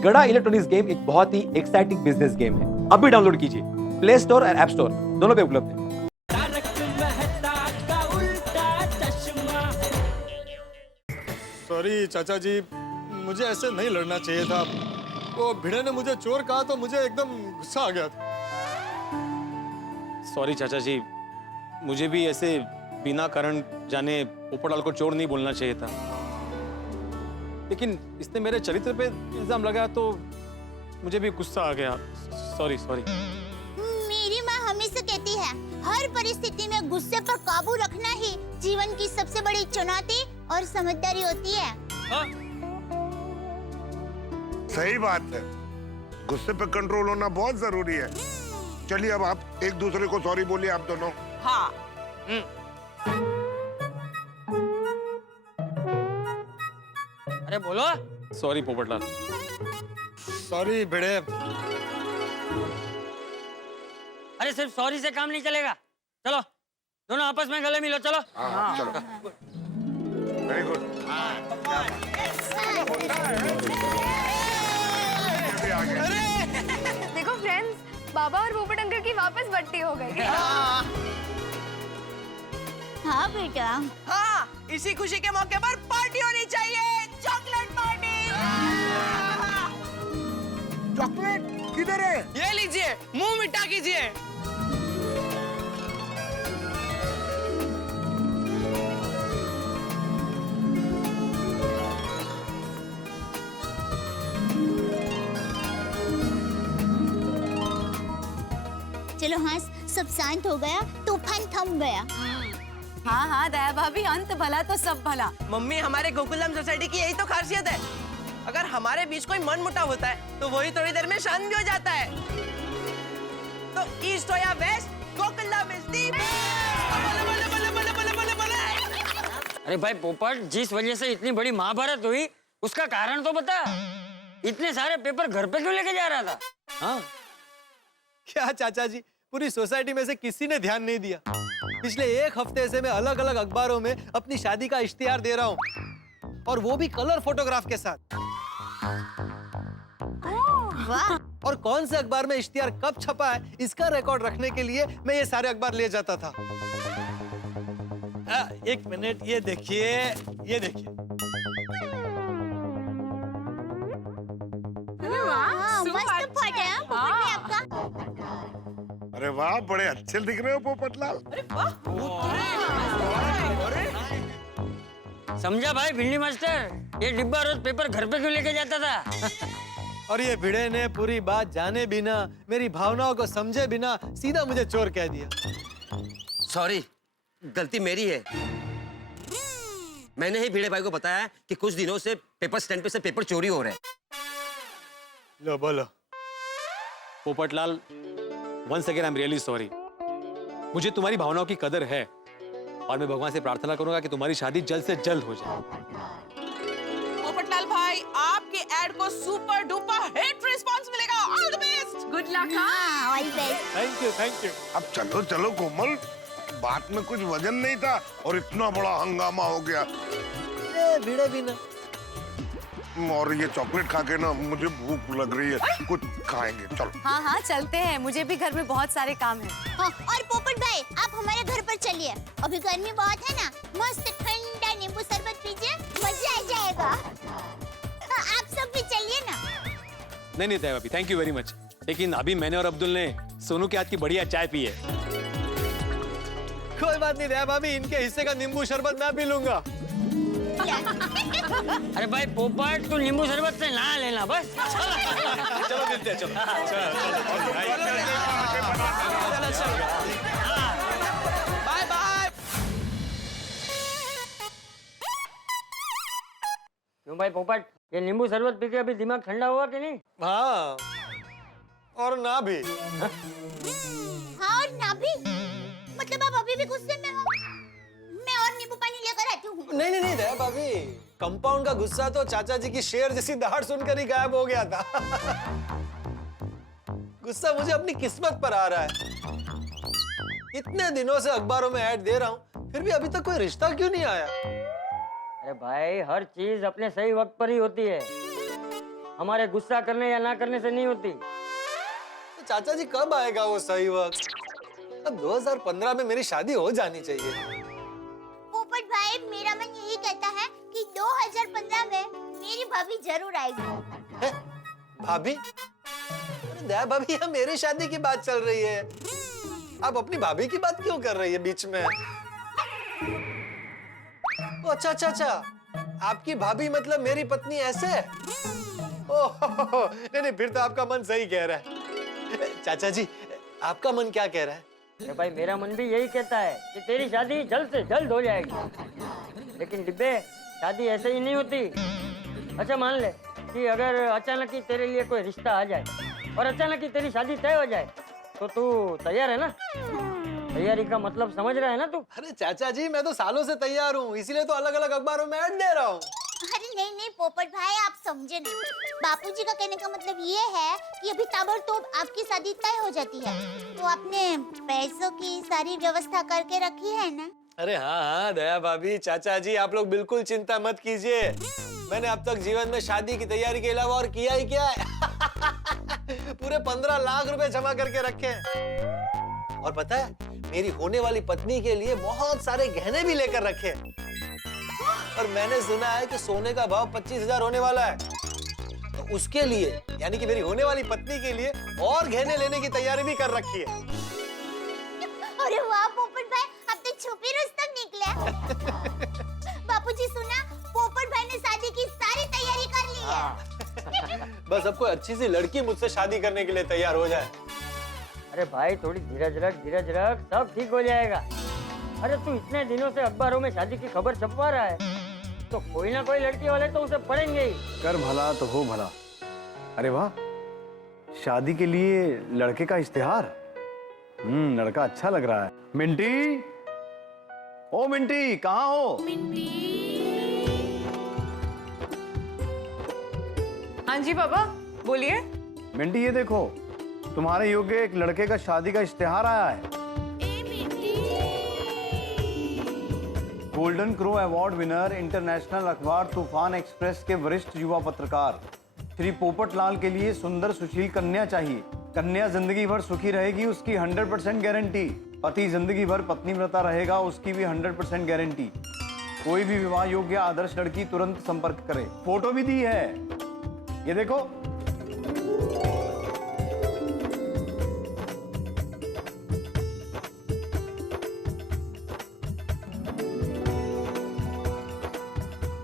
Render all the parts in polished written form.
गड़ा electronics game एक बहुत ही एक्साइटिंग बिजनेस गेम है। अभी डाउनलोड कीजिए, प्ले स्टोर और ऐप स्टोर दोनों पे उपलब्ध है। सॉरी चाचा जी, मुझे ऐसे नहीं लड़ना चाहिए था। वो भिड़े ने मुझे चोर कहा तो मुझे एकदम गुस्सा आ गया था। सॉरी चाचा जी, मुझे भी ऐसे बिना कारण जाने पोपटलाल को चोर नहीं बोलना चाहिए था, लेकिन इसने मेरे चरित्र पे इल्जाम लगाया तो मुझे भी गुस्सा आ गया। Sorry sorry. मेरी माँ हमेशा कहती है, हर परिस्थिति में गुस्से पर काबू रखना ही जीवन की सबसे बड़ी चुनौती और समझदारी होती है। सही बात है, गुस्से पे कंट्रोल होना बहुत जरूरी है। चलिए अब आप एक दूसरे को सॉरी बोलिए, आप दोनों। हाँ। अरे बोलो। सॉरी पोपटलाल। सॉरी भिड़े। अरे सिर्फ सॉरी से काम नहीं चलेगा, चलो दोनों आपस में गले मिलो, चलो। हाँ, चलो। Very good. देखो फ्रेंड्स, बाबा और पोपट अंकल की वापस बट्टी हो गई। हाँ बेटा। हाँ, इसी खुशी के मौके पर पार्टी होनी चाहिए, चॉकलेट पार्टी। चॉकलेट किधर है? ये लीजिए, मुंह मिठा कीजिए। चलो हाँ, सब शांत हो गया, तूफान थम गया। हाँ हाँ दया भाभी, अंत भला तो सब भला। मम्मी, हमारे गोकुलम सोसाइटी की यही तो खासियत है। अगर हमारे बीच कोई मनमुटाव होता है तो वही थोड़ी देर में शांत भी हो जाता है। तो ईस्ट हो या west, Gokulam is the best. अरे भाई पोपट, जिस वजह से इतनी बड़ी महाभारत हुई उसका कारण तो बता। इतने सारे पेपर घर पे क्यों लेके जा रहा था? हाँ क्या चाचा जी, पूरी सोसाइटी में से किसी ने ध्यान नहीं दिया। पिछले एक हफ्ते से मैं अलग अलग अखबारों में अपनी शादी का इश्तिहार दे रहा हूँ, और वो भी कलर फोटोग्राफ के साथ। वाह। और कौन से अखबार में इश्तिहार कब छपा है इसका रिकॉर्ड रखने के लिए मैं ये सारे अखबार ले जाता था। एक मिनट, ये देखिए, ये देखिए। हाँ, मस्त फोटो है पोपट ने आपका। अरे वाह, बड़े अच्छे दिख रहे हो पोपटलाल। समझा भाई भिंडी मास्टर, ये डिब्बा रोज पेपर घर पे क्यों लेके जाता था? और ये भिड़े ने पूरी बात जाने बिना, मेरी भावनाओं को समझे बिना सीधा मुझे चोर कह दिया। सॉरी, गलती मेरी है। मैंने ही भिड़े भाई को बताया कि कुछ दिनों से पेपर स्टैंड पे से पेपर चोरी हो रहे हैं। लो बोलो। Popatlal, once again I am really sorry. मुझे तुम्हारी भावनाओं की कदर है और मैं भगवान से प्रार्थना करूंगा कि तुम्हारी शादी जल्द से जल्द हो जाए। पोपटलाल भाई, आपके एड को सुपर डुपर हिट रिस्पांस मिलेगा। All the best. Good luck. हाँ, all best. Thank you, thank you. अब चलो चलो कोमल, बात में कुछ वजन नहीं था और इतना बड़ा हंगामा हो गया। भिड़े भी ना। और ये चॉकलेट खा के ना मुझे भूख लग रही है, कुछ खाएंगे। चलो। हाँ हाँ चलते हैं, मुझे भी घर में बहुत सारे काम हैं। हाँ, और पोपट भाई, आप हमारे घर पर चलिए। अभी गर्मी बहुत है ना, मस्त ठंडा नींबू शरबत पीजिए, मजा आ जाएगा। हाँ, आप सब भी चलिए ना। नहीं नहीं दया भाभी, थैंक यू वेरी मच, लेकिन अभी मैंने और अब्दुल ने सोनू के हाथ की बढ़िया चाय पी है। कोई बात नहीं दया भाभी, इनके हिस्से का नींबू शरबत मैं पी लूंगा। अरे भाई पोपट, तू नींबू शरबत से ना लेना बस। चलो मिलते हैं, चलो। Bye bye. क्यों भाई पोपट, ये नींबू शरबत पी के अभी दिमाग ठंडा हुआ कि नहीं? हाँ, और ना भी। हाँ, और ना भी। मतलब आप अभी भी गुस्से में हो? मैं और नींबू पानी लेकर आती हूँ। नहीं नहीं नहीं दया भाभी, कंपाउंड का गुस्सा तो चाचा जी की शेर जैसी दहाड़ सुनकर ही गायब हो गया था। गुस्सा मुझे अपनी किस्मत पर आ रहा है। इतने दिनों से अखबारों में ऐड दे रहा हूँ, फिर भी अभी तक कोई रिश्ता क्यों नहीं आया? अरे भाई, हर चीज अपने सही वक्त पर ही होती है। हमारे गुस्सा करने या ना करने से नहीं होती। तो चाचा जी कब आएगा वो सही वक्त? अब 2015 में मेरी शादी हो जानी चाहिए। पोपट भाई, मेरा मन यही कहता है कि 2015 में मेरी भाभी जरूर आएगी। हैं? भाभी? अरे दया भाभी, यहाँ मेरी शादी की बात चल रही है। आप अपनी भाभी की बात क्यों कर रही है बीच में? ओ, अच्छा अच्छा अच्छा, आपकी भाभी मतलब मेरी पत्नी ऐसे? ओह, नहीं फिर तो आपका मन सही कह रहा है। चाचा जी, आपका मन क्या कह रहा है? अरे भाई, मेरा मन भी यही कहता है कि तेरी शादी जल्द से जल्द हो जाएगी। लेकिन डिब्बे, शादी ऐसे ही नहीं होती। अच्छा मान ले कि अगर अचानक ही तेरे लिए कोई रिश्ता आ जाए और अचानक ही तेरी शादी तय हो जाए, तो तू तैयार है ना? तैयारी का मतलब समझ रहा है ना तू? अरे चाचा जी, मैं तो सालों से तैयार हूँ, इसीलिए तो अलग अलग अखबारों में ऐड दे रहा हूँ। अरे नहीं नहीं पोपट भाई, आप समझे नहीं। बापूजी का कहने का मतलब ये है कि अभी ताबड़तोड़ आपकी शादी तय हो जाती है, तो आपने पैसों की सारी व्यवस्था करके रखी है ना? अरे हाँ हाँ दया भाभी, चाचा जी, आप लोग बिल्कुल चिंता मत कीजिए। मैंने अब तक जीवन में शादी की तैयारी के अलावा और किया ही क्या है। पूरे 15 लाख रुपए जमा करके रखे हैं। और पता है, मेरी होने वाली पत्नी के लिए बहुत सारे गहने भी लेकर रखे हैं। और मैंने सुना है कि सोने का भाव 25,000 होने वाला है, तो उसके लिए, यानी कि मेरी होने वाली पत्नी के लिए और गहने लेने की तैयारी भी कर रखी है। अरे वाह पोपट भाई, अब तो छुपी रुस्तम निकले। बापूजी सुना, पोपट भाई ने शादी की सारी तैयारी कर ली है। बस अब कोई अच्छी सी लड़की मुझसे शादी करने के लिए तैयार हो जाए। अरे भाई, थोड़ी धीरज रख, सब ठीक हो जाएगा। अरे तू इतने दिनों से अखबारों में शादी की खबर छपवा रहा है, तो कोई ना कोई लड़की वाले तो उसे पढ़ेंगे ही। कर भला तो हो भला। अरे वाह, शादी के लिए लड़के का इश्तिहार। लड़का अच्छा लग रहा है। मिंटी, ओ मिंटी, कहाँ हो? हाँ जी पापा, बोलिए। मिंटी, ये देखो, तुम्हारे योग्य एक लड़के का शादी का इश्तिहार आया है। Golden crow award winner, international अखबार तूफान एक्सप्रेस के वरिष्ठ युवा पत्रकार श्री पोपट लाल के लिए सुंदर सुशील कन्या चाहिए। कन्या जिंदगी भर सुखी रहेगी, उसकी 100% गारंटी। पति जिंदगी भर पत्नी व्रता रहेगा, उसकी भी 100% गारंटी। कोई भी विवाह योग्य आदर्श लड़की तुरंत संपर्क करे। फोटो भी दी है, ये देखो।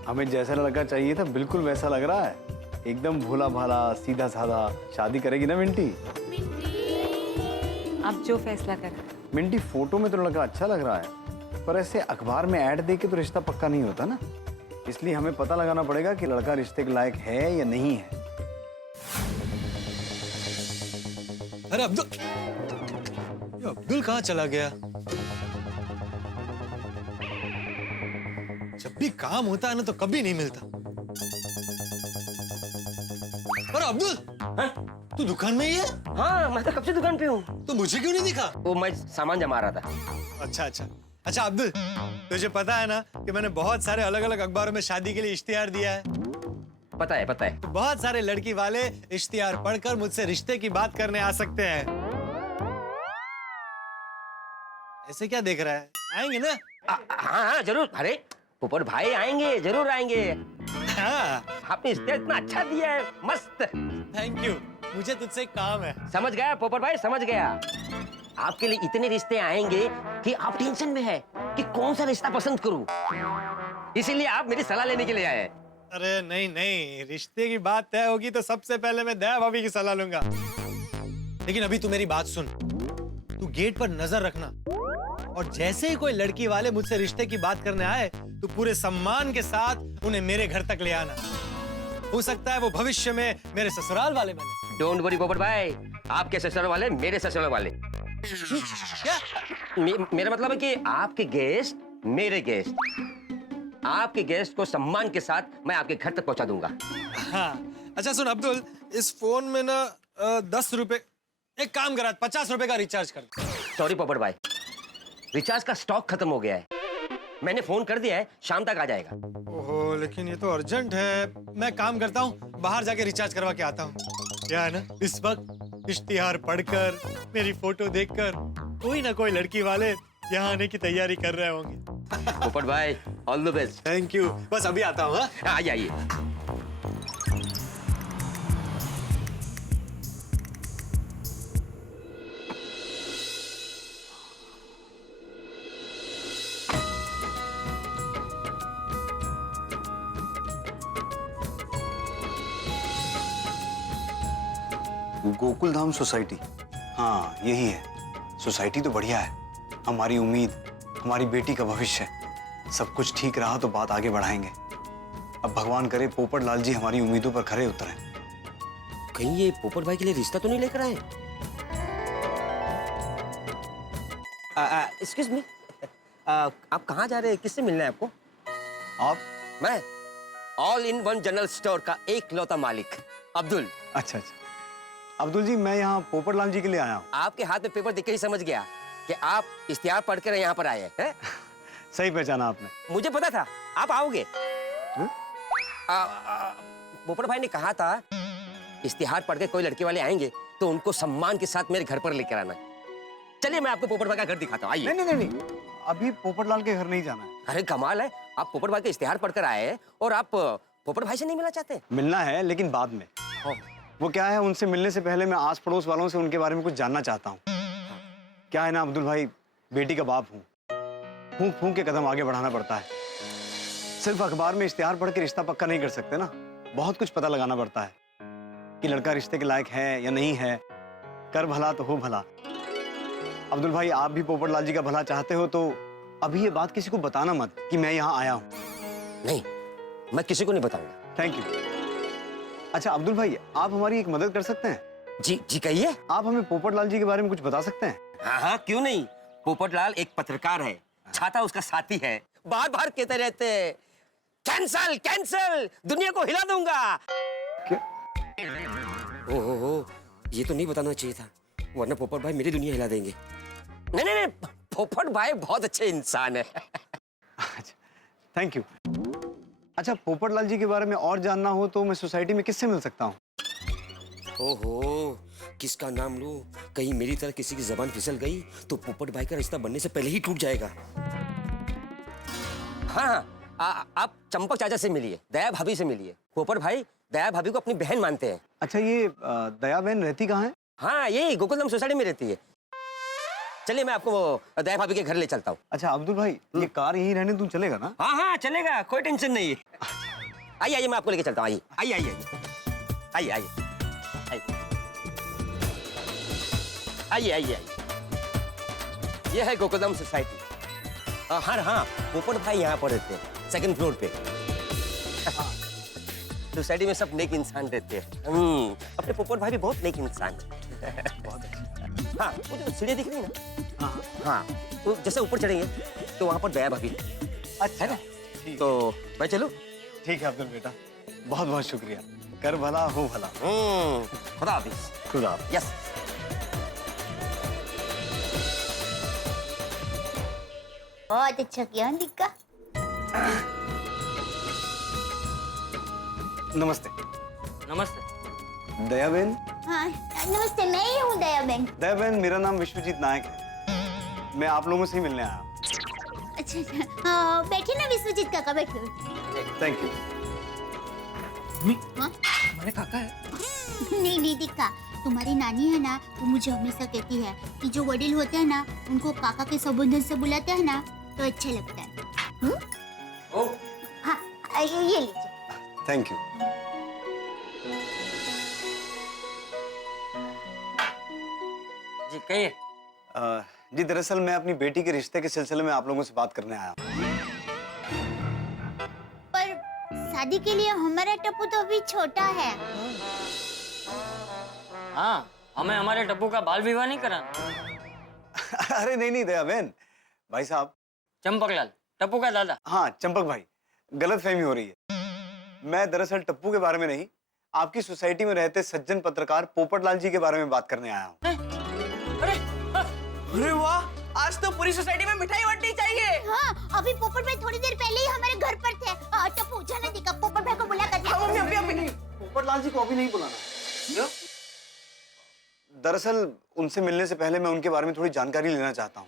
हमें जैसा लड़का चाहिए था बिल्कुल वैसा लग रहा है, एकदम भोला भाला, सीधा साधा। शादी करेगी ना मिंटी? आप जो फैसला करें। मिंटी, फोटो में तो लड़का अच्छा लग रहा है, पर ऐसे अखबार में ऐड देके तो रिश्ता पक्का नहीं होता ना। इसलिए हमें पता लगाना पड़ेगा कि लड़का रिश्ते के लायक है या नहीं है। अरे अब्दुल, ये अब्दुल कहाँ चला गया? जब भी काम होता है ना तो कभी नहीं मिलता। अरे अब्दुल, तू दुकान में ही है? हाँ, मैं तो कब से दुकान पे हूँ। तो मुझे क्यों नहीं दिखा? वो मैं सामान जमा रहा था। अच्छा अच्छा अच्छा अब्दुल, तुझे पता है ना कि मैंने बहुत सारे अलग अलग अखबारों में शादी के लिए इश्तिहार दिया है। पता है, पता है। तो बहुत सारे लड़की वाले इश्तिहार पढ़कर मुझसे रिश्ते की बात करने आ सकते हैं। ऐसे क्या देख रहा है? आएंगे ना? हाँ हाँ जरूर। अरे पोपट भाई आएंगे, जरूर आएंगे। हाँ, आपने इश्तिहार इतना अच्छा दिया है, मस्त। Thank you. मुझे तुझसे एक काम है। समझ गया पोपट भाई, समझ गया। आपके लिए इतने रिश्ते आएंगे कि आप टेंशन में है कि कौन सा रिश्ता पसंद करूं। इसीलिए आप मेरी सलाह लेने के लिए आए। अरे नहीं नहीं, रिश्ते की बात तय होगी तो सबसे पहले मैं दया भाभी की सलाह लूंगा। लेकिन अभी तू मेरी बात सुन। तू गेट पर नजर रखना, और जैसे ही कोई लड़की वाले मुझसे रिश्ते की बात करने आए तो पूरे सम्मान के साथ उन्हें मेरे घर तक ले आना। हो सकता है वो भविष्य में मेरे ससुराल वाले बने। डोंट वरी पोपट भाई, आपके ससुराल वाले मेरे ससुराल वाले। क्या? मेरा मतलब है कि आपके गेस्ट मेरे गेस्ट। आपके गेस्ट को सम्मान के साथ मैं आपके घर तक पहुंचा दूंगा। हाँ, अच्छा सुन अब्दुल, इस फोन में ना 10 रुपए, एक काम करा, 50 रुपए का रिचार्ज कर। सॉरी पोपट भाई, रिचार्ज का स्टॉक खत्म हो गया है। मैंने फोन कर दिया है, शाम तक आ जाएगा। ओहो, लेकिन ये तो अर्जेंट है। मैं काम करता हूँ, बाहर जाके रिचार्ज करवा के आता हूँ। क्या है ना, इस वक्त इश्तिहार पढ़कर, मेरी फोटो देखकर कोई ना कोई लड़की वाले यहाँ आने की तैयारी कर रहे होंगे। पोपट भाई, all the best. Thank you. बस अभी आता हूँ। हाँ? आ जाइए। गोकुल धाम सोसाइटी, हाँ यही है। सोसाइटी तो बढ़िया है। हमारी उम्मीद, हमारी बेटी का भविष्य, सब कुछ ठीक रहा तो बात आगे बढ़ाएंगे। अब भगवान करे पोपट लाल जी हमारी उम्मीदों पर खरे उतरें। कहीं ये पोपट भाई के लिए रिश्ता तो नहीं लेकर आए? एक्सक्यूज मी, आप कहाँ जा रहे हैं? किससे मिलना है आपको? आप? मैं all in one general store का एक लौता मालिक अब्दुल। अच्छा अच्छा। अब्दुल जी, मैं यहाँ पोपट लाल जी के लिए आया हूँ। आपके हाथ में पेपर देख के ही समझ गया कि आप इश्तिहार पढ़कर यहाँ पर आए हैं। सही पहचाना आपने। मुझे पता था आप आओगे। पोपट भाई ने कहा था इश्तिहार पढ़ के कोई लड़के वाले आएंगे तो उनको सम्मान के साथ मेरे घर पर लेकर आना। चलिए मैं आपको पोपट भाई का घर दिखाता हूँ, आइए। नहीं नहीं नहीं, अभी पोपट लाल के घर नहीं जाना है। अरे कमाल है, आप पोपट भाई का इश्तिहार पढ़कर आए हैं और आप पोपट भाई से नहीं मिलना चाहते? मिलना है, लेकिन बाद में। वो क्या है, उनसे मिलने से पहले मैं आस पड़ोस वालों से उनके बारे में कुछ जानना चाहता हूँ। क्या है ना अब्दुल भाई, बेटी का बाप हूँ, फूंक फूंक के कदम आगे बढ़ाना पड़ता है। सिर्फ अखबार में इश्तिहार पढ़ के रिश्ता पक्का नहीं कर सकते ना। बहुत कुछ पता लगाना पड़ता है कि लड़का रिश्ते के लायक है या नहीं है। कर भला तो हो भला। अब्दुल भाई, आप भी पोपट लाल जी का भला चाहते हो तो अभी ये बात किसी को बताना मत कि मैं यहाँ आया हूँ। नहीं, मैं किसी को नहीं बताऊंगा। Thank you. अच्छा अब्दुल भाई, आप हमारी एक मदद कर सकते हैं? जी जी कहिए। आप हमें पोपट लाल जी के बारे में कुछ बता सकते हैं? हाँ हाँ, क्यों नहीं। पोपट लाल एक पत्रकार है, छाता उसका साथी है। बार बार कहते रहते हैं कैंसल कैंसल, दुनिया को हिला दूंगा। ओहो, ये तो नहीं बताना चाहिए था, वरना पोपट भाई मेरी दुनिया हिला देंगे। नहीं नहीं नहीं, पोपट भाई बहुत अच्छे इंसान है। Thank you. अच्छा, पोपट लाल जी के बारे में और जानना हो तो मैं सोसाइटी में किससे मिल सकता हूँ? ओहो, किसका नाम लूं? कहीं मेरी तरह किसी की जबान फिसल गई तो पोपट भाई का रिश्ता बनने से पहले ही टूट जाएगा। हाँ, आप चंपक चाचा से मिलिए, दया भाभी से मिलिए। पोपट भाई दया भाभी को अपनी बहन मानते हैं। अच्छा, ये दया बहन रहती कहाँ है? हाँ, यही गोकुलधाम सोसाइटी में रहती है। चलिए मैं आपको वो दया भाभी के घर ले चलता हूँ। अच्छा अब्दुल भाई, ये कार यहीं रहने दूं चलेगा ना? हाँ हाँ चलेगा, कोई टेंशन नहीं है। आइए आइए, मैं आपको लेके चलता हूँ। आइए आइए आइए आइए आइए आइए आइए आइए। ये है गोकुलधाम सोसाइटी। हाँ, पोपट भाई यहाँ पर रहते हैं, सेकंड फ्लोर पे। सोसाइटी में सब नेक इंसान रहते हैं। अपने पोपट भाई भी बहुत नेक इंसान है। हाँ, वो जो सीढ़ियाँ दिख रही है ना, हाँ, तो जैसे ऊपर चढ़ेंगे तो वहाँ पर दया भाभी। अच्छा है ना? तो मैं चलूँ? ठीक है अब्दुल बेटा, बहुत बहुत शुक्रिया। कर भला हो भला। खुदा हाफिज। खुदा हाफिज। यस। बहुत अच्छा किया निक्का। नमस्ते। नमस्ते। दया बहन? हाँ नमस्ते, मैं ही हूँ दया बहन। दया बहन, मेरा नाम विश्वजीत नायक है। मैं आप लोगों से ही मिलने आया हूँ। अच्छा अच्छा, हाँ बैठिए ना विश्वजीत काका, बैठिए। Thank you. हाँ? हमारे काका है। नहीं नहीं दिक्का, तुम्हारी नानी है ना, वो मुझे हमेशा कहती है कि जो वडील होते हैं ना, उनको काका के संबोधन से बुलाते हैं ना तो अच्छा लगता है। हाँ ये लीजिए। Thank you. जी कहिए। जी दरअसल मैं अपनी बेटी के रिश्ते के सिलसिले में आप लोगों से बात करने आया हूँ। पर शादी के लिए हमारा टप्पू तो अभी छोटा है। हाँ, हमें हमारे टप्पू का बाल विवाह नहीं कराना। अरे नहीं नहीं दया बहन, भाई साहब। चंपकलाल, टप्पू का दादा। हाँ चंपक भाई, गलत फहमी हो रही है। मैं दरअसल टप्पू के बारे में नहीं, आपकी सोसाइटी में रहते सज्जन पत्रकार पोपट लाल जी के बारे में बात करने आया हूँ। अरे वाह, आज तो पूरी सोसाइटी में मिठाई बंटनी चाहिए। हाँ, अभी पोपट भाई थोड़ी देर पहले ही हमारे घर पर थे। टप्पू जाने दिखा, पोपट भाई को बुला कर। हाँ, मम्मी अभी पोपटलाल जी को अभी नहीं बुलाना। क्यों? दरअसल उनसे मिलने से पहले मैं उनके बारे में थोड़ी जानकारी लेना चाहता हूँ।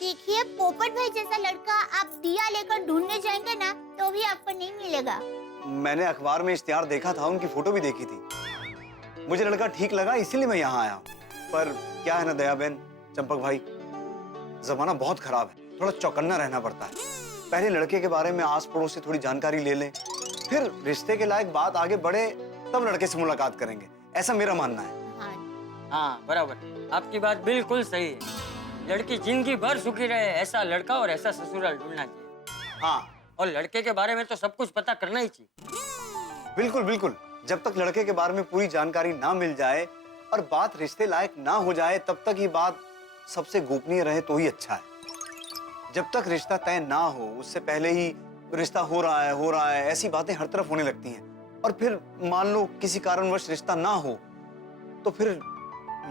देखिए, पोपट भाई जैसा लड़का आप दिया लेकर ढूंढने जाएंगे ना तो भी आपको नहीं मिलेगा। मैंने अखबार में इश्तिहार देखा था, उनकी फोटो भी देखी थी। मुझे लड़का ठीक लगा, इसीलिए मैं यहाँ आया। पर क्या है ना दया बहन, चंपक भाई, जमाना बहुत खराब है, थोड़ा चौकन्ना रहना पड़ता है। पहले लड़के के बारे में आस पड़ोस से थोड़ी जानकारी ले लें, फिर रिश्ते के लायक बात आगे बढ़े तब लड़के से मुलाकात करेंगे, ऐसा मेरा मानना है। हाँ बराबर, आपकी बात बिल्कुल सही है। लड़की जिंदगी भर सुखी रहे ऐसा लड़का और ऐसा ससुराल ढूंढना चाहिए। हाँ, और लड़के के बारे में तो सब कुछ पता करना ही चाहिए। बिल्कुल बिल्कुल। जब तक लड़के के बारे में पूरी जानकारी ना मिल जाए और बात रिश्ते लायक ना हो जाए, तब तक ये बात सबसे गोपनीय रहे तो ही अच्छा है। जब तक रिश्ता तय ना हो, उससे पहले ही रिश्ता हो रहा है, ऐसी बातें हर तरफ होने लगती हैं। और फिर मान लो किसी कारणवश रिश्ता ना हो, तो फिर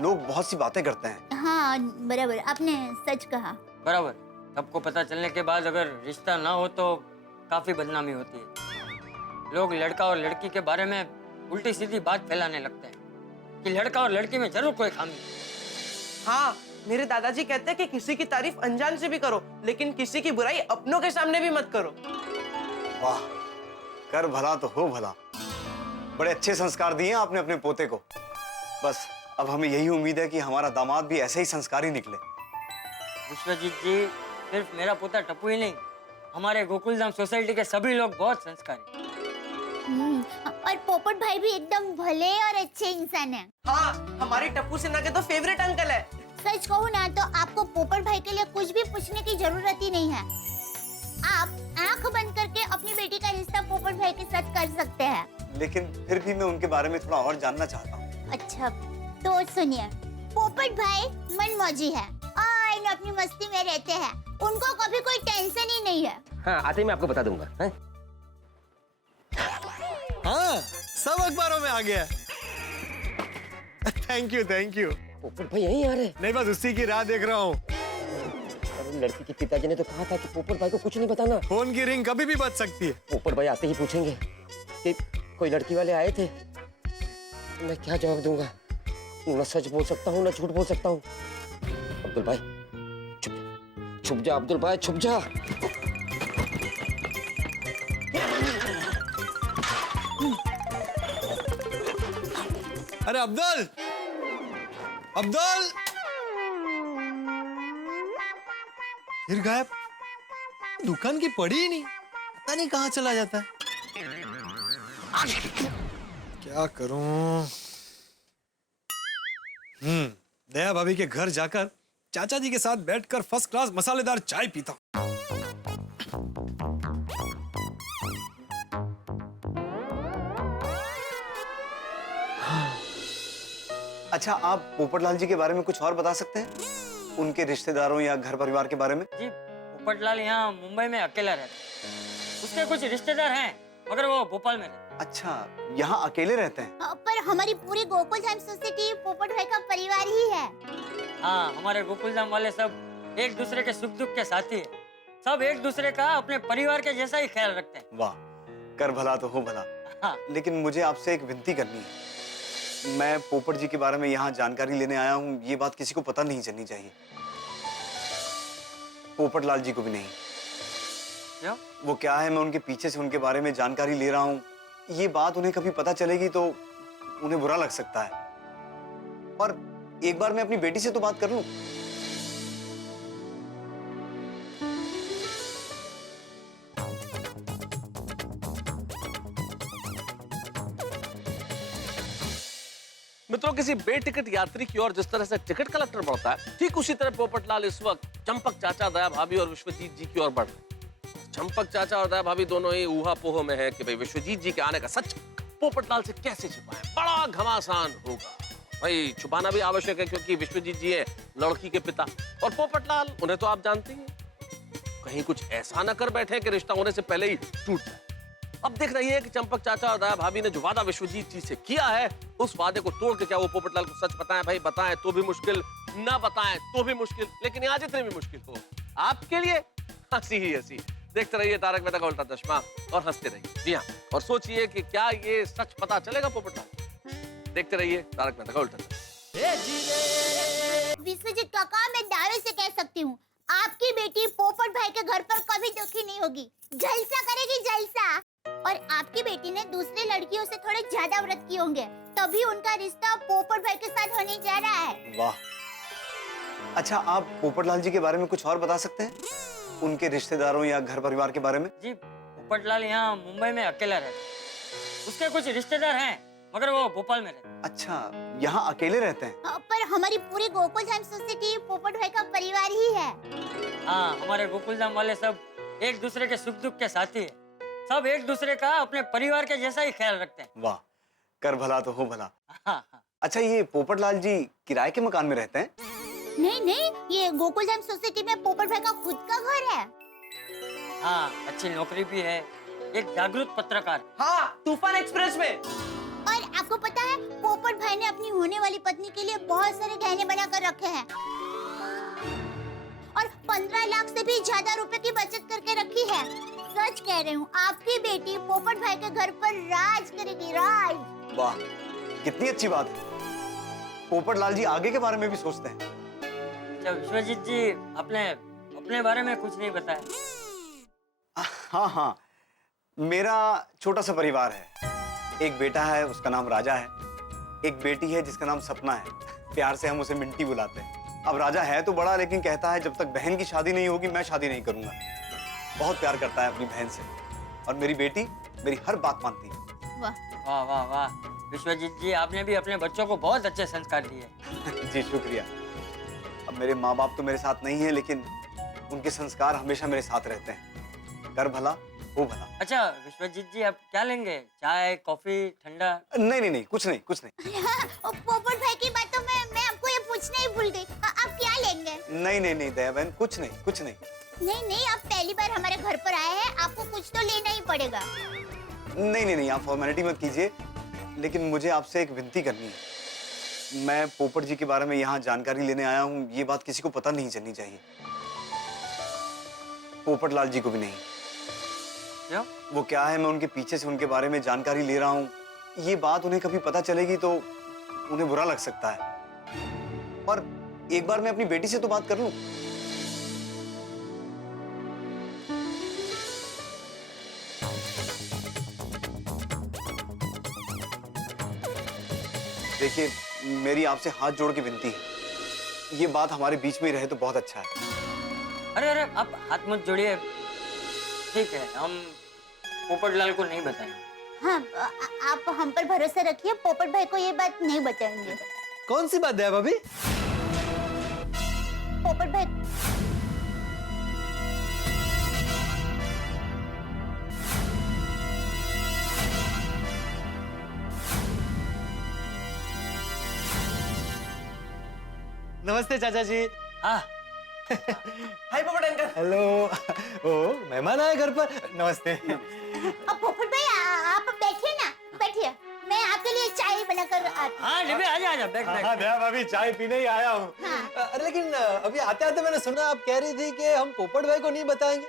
लोग बहुत सी बातें करते हैं। हाँ बराबर, आपने सच कहा। बराबर, सबको पता चलने के बाद अगर रिश्ता ना हो तो काफी बदनामी होती है। लोग लड़का और लड़की के बारे में उल्टी सीधी बात फैलाने लगते हैं कि लड़का और लड़की में जरूर कोई खामी है। हाँ, मेरे दादाजी कहते हैं कि किसी की तारीफ अनजान से भी करो, लेकिन किसी की बुराई अपनों के सामने भी मत करो। वाह, कर भला तो हो भला। बड़े अच्छे संस्कार दिए आपने अपने पोते को। बस अब हमें यही उम्मीद है कि हमारा दामाद भी ऐसे ही संस्कारी निकले। विश्वजीत जी, सिर्फ मेरा पोता टप्पू ही नहीं, हमारे गोकुलधाम सोसाइटी के सभी लोग बहुत संस्कारी। और पोपट भाई भी एकदम भले और अच्छे इंसान हैं। हाँ, हमारी टप्पू सिन्हा के तो फेवरेट अंकल है। सच कहूँ ना तो आपको पोपट भाई के लिए कुछ भी पूछने की जरूरत ही नहीं है। आप आंख बंद करके अपनी बेटी का रिश्ता पोपट भाई के साथ कर सकते हैं। लेकिन फिर भी मैं उनके बारे में थोड़ा और जानना चाहता हूँ। अच्छा तो सुनिए, पोपट भाई मनमौजी है और अपनी मस्ती में रहते हैं। उनको कभी कोई टेंशन ही नहीं है। हाँ, आते ही मैं आपको बता दूंगा। हैं? हाँ, सब अखबारों में आ गया। Thank you. पोपट भाई यहीं आ रहे हैं। नहीं, बस उसी की राह देख रहा हूँ। अरे लड़की के पिताजी ने तो कहा था कि पोपट भाई को कुछ नहीं बताना। फोन की रिंग कभी भी बज सकती है। पोपट भाई आते ही पूछेंगे कि कोई लड़की वाले आए थे। मैं क्या जवाब दूंगा? न सच बोल सकता हूँ, न झूठ बोल सकता हूँ। अब्दुल भाई छुप जा, अब्दुल भाई छुप जा। अरे अब्दुल, फिर गायब। दुकान की पड़ी ही नहीं, पता नहीं कहाँ चला जाता है। क्या करूं? दया भाभी के घर जाकर चाचा जी के साथ बैठकर फर्स्ट क्लास मसालेदार चाय पीता। अच्छा, आप पोपटलाल जी के बारे में कुछ और बता सकते हैं? उनके रिश्तेदारों या घर परिवार के बारे में? जी, पोपटलाल यहाँ मुंबई में अकेला रहता है। उसके कुछ रिश्तेदार हैं, मगर वो भोपाल में रहते हैं। अच्छा, यहाँ अकेले रहते हैं? पर हमारी पूरी गोकुलधाम सोसाइटी पोपट भाई का परिवार ही है। हाँ, हमारे गोकुलधाम वाले सब एक दूसरे के सुख दुख के साथी हैं। सब एक दूसरे का अपने परिवार के जैसा ही ख्याल रखते हैं। वाह, कर भला तो हो भला। हाँ। लेकिन मुझे आपसे एक विनती करनी है। मैं पोपट जी के बारे में यहाँ जानकारी लेने आया हूँ, ये बात किसी को पता नहीं चलनी चाहिए। पोपटलाल जी को भी नहीं। क्यों? वो क्या है, मैं उनके पीछे से उनके बारे में जानकारी ले रहा हूँ। ये बात उन्हें कभी पता चलेगी तो उन्हें बुरा लग सकता है। और एक बार मैं अपनी बेटी से तो बात कर लूं। मित्रों, किसी बेटिकट यात्री की ओर जिस तरह से टिकट कलेक्टर बढ़ता है, ठीक उसी तरह पोपटलाल इस वक्त चंपक चाचा, दया भाभी और विश्वजीत जी की ओर बढ़ रहे हैं। चंपक चाचा और दया भाभी दोनों ही ऊहापोह में है कि भाई विश्वजीत जी के आने का सच पोपटलाल से कैसे छिपाएं। बड़ा घमासान होगा। भाई छुपाना भी आवश्यक है क्योंकि विश्वजीत जी है लड़की के पिता, और पोपटलाल उन्हें तो आप जानते हैं, कहीं कुछ ऐसा न कर बैठे कि रिश्ता होने से पहले ही टूट जाए। अब देख रही है कि चंपक चाचा और दया भाभी ने जो वादा विश्वजीत जी से किया है, उस वादे को तोड़ के क्या वो पोपटलाल को सच बताएं? भाई बताएं तो भी मुश्किल, ना बताएं तो भी मुश्किल, लेकिन आज इतनी भी मुश्किल हो आपके लिए हंसी ही हंसी। देखते रहिए तारक मेहता का उल्टा चश्मा और हंसते रहिए। जी हाँ, और सोचिए कि क्या ये सच पता चलेगा पोपटलाल। देखते रहिए तारक मेहता का उल्टा चश्मा। विश्वजीत काका, मैं दावे से कह सकती हूँ आपकी बेटी पोपट भाई के घर पर कभी दुखी नहीं होगी, जलसा करेगी जलसा। और आपकी बेटी ने दूसरी लड़कियों से थोड़े ज्यादा व्रत किए होंगे, तभी उनका रिश्ता पोपट भाई के साथ होने जा रहा है। वाह। अच्छा, आप पोपटलाल जी के बारे में कुछ और बता सकते हैं, उनके रिश्तेदारों या घर परिवार के बारे में? जी, पोपटलाल यहाँ मुंबई में अकेला रहता है। उसके कुछ रिश्तेदार हैं, मगर वो भोपाल में रहते हैं। अच्छा, यहाँ अकेले रहते हैं? पर हमारी पूरी गोकुलधाम सोसाइटी पोपट भाई का परिवार ही है। हाँ, हमारे गोकुलधाम वाले सब एक दूसरे के सुख दुख के साथी है। सब एक दूसरे का अपने परिवार के जैसा ही ख्याल रखते हैं। वाह, कर भला तो हो भला। हाँ। अच्छा, ये पोपटलाल जी किराए के मकान में रहते हैं? नहीं नहीं, ये गोकुलधाम सोसाइटी में पोपट भाई का खुद का घर है। हाँ, अच्छी नौकरी भी है, एक जागरूक पत्रकार। हाँ, तूफान एक्सप्रेस में। और आपको पता है, पोपट भाई ने अपनी होने वाली पत्नी के लिए बहुत सारे गहने बनाकर रखे हैं और 15 लाख से भी ज्यादा रुपए की बचत करके रखी है। सच कह रही हूँ, आपकी बेटी पोपट भाई के घर पर राज करेगी, राज। वाह, कितनी अच्छी बात है। पोपटलाल जी आगे के बारे में भी सोचते हैं? अच्छा विश्वजीत जी, आपने अपने बारे में कुछ नहीं बताया। हाँ हाँ, मेरा छोटा सा परिवार है। एक बेटा है, उसका नाम राजा है। एक बेटी है जिसका नाम सपना है, प्यार से हम उसे मिंटी बुलाते हैं। अब राजा है तो बड़ा, लेकिन कहता है जब तक बहन की शादी नहीं होगी मैं शादी नहीं करूंगा। बहुत प्यार करता है अपनी बहन से, और मेरी बेटी मेरी हर बात मानती है। वाह वाह वाह वाह, विश्वजीत जी, आपने भी अपने बच्चों को बहुत अच्छे संस्कार दिए। जी शुक्रिया। अब मेरे माँ बाप तो मेरे साथ नहीं है, लेकिन उनके संस्कार हमेशा मेरे साथ रहते हैं। कर भला हो भला। अच्छा विश्वजीत जी, आप क्या लेंगे? चाय, कॉफी, ठंडा? नहीं नहीं नहीं, कुछ नहीं कुछ नहीं। पोपट भाई की बातों में मैं आपको ये पूछना ही भूल गई, आप क्या लेंगे? नहीं नहीं नहीं दया बहन, कुछ नहीं कुछ नहीं। नहीं नहीं, आप पहली बार हमारे घर पर आए हैं, आपको कुछ तो लेना ही पड़ेगा। नहीं नहीं नहीं, आप फॉर्मेलिटी मत कीजिए, लेकिन मुझे आपसे एक विनती करनी है। मैं पोपट जी के बारे में यहाँ जानकारी लेने आया हूँ, ये बात किसी को पता नहीं चलनी चाहिए, पोपटलाल जी को भी नहीं। क्यों? वो क्या है, मैं उनके पीछे से उनके बारे में जानकारी ले रहा हूँ। ये बात उन्हें कभी पता चलेगी तो उन्हें बुरा लग सकता है। और एक बार मैं अपनी बेटी से तो बात कर लूं। देखिए, मेरी आपसे हाथ जोड़ के विनती है, ये बात हमारे बीच में ही रहे तो बहुत अच्छा है। अरे अरे, आप हाथ मत जोड़िए। ठीक है, हम पोपटलाल को नहीं बताएंगे। हाँ, आप हम पर भरोसा रखिए, पोपट भाई को ये बात नहीं बताएंगे। कौन सी बात दया भाभी? पोपट भाई नमस्ते चाचा जी। हाँ। हाय पोपट अंकल। हेलो। ओ, मेहमान आए घर पर। नमस्ते। अब पोपट भाई आप बैठिए ना, बैठिए, मैं आपके लिए चाय बनाकर आती हूँ। हाँ डिबे, आजा आजा, बैठ बैठ। हाँ दया भाभी, चाय पीने ही आया हूँ। हाँ। लेकिन अभी आते आते मैंने सुना आप कह रही थी कि हम पोपट भाई को नहीं बताएंगे।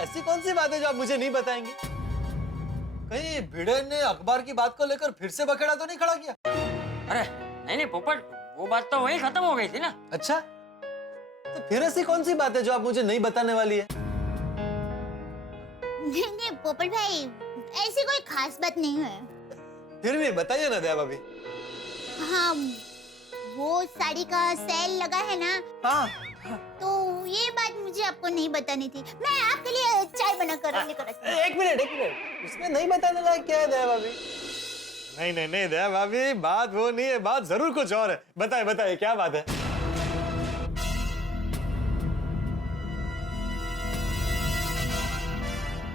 ऐसी कौन सी बात है जो आप मुझे नहीं बताएंगे? कहीं भिड़े ने अखबार की बात को लेकर फिर से बखेड़ा तो नहीं खड़ा किया? अरे नहीं नहीं पोपट, वो बात तो वही खत्म हो गई थी ना। अच्छा, तो फिर ऐसी कौन सी बात है जो आप मुझे नहीं बताने वाली है? नहीं नहीं पोपट भाई, ऐसी कोई खास बात नहीं है। फिर भी बताइए ना दया भाभी। हाँ, वो साड़ी का सेल लगा है ना, हाँ। तो ये बात मुझे आपको नहीं बतानी थी। मैं आपके लिए चाय बनाकर लेकर आती हूँ। एक मिनट, उसमें नहीं बताने लायक क्या है दया भाभी? नहीं नहीं नहीं दया भाभी, बात वो नहीं है, बात जरूर कुछ और है। बताइए बताइए, क्या बात है?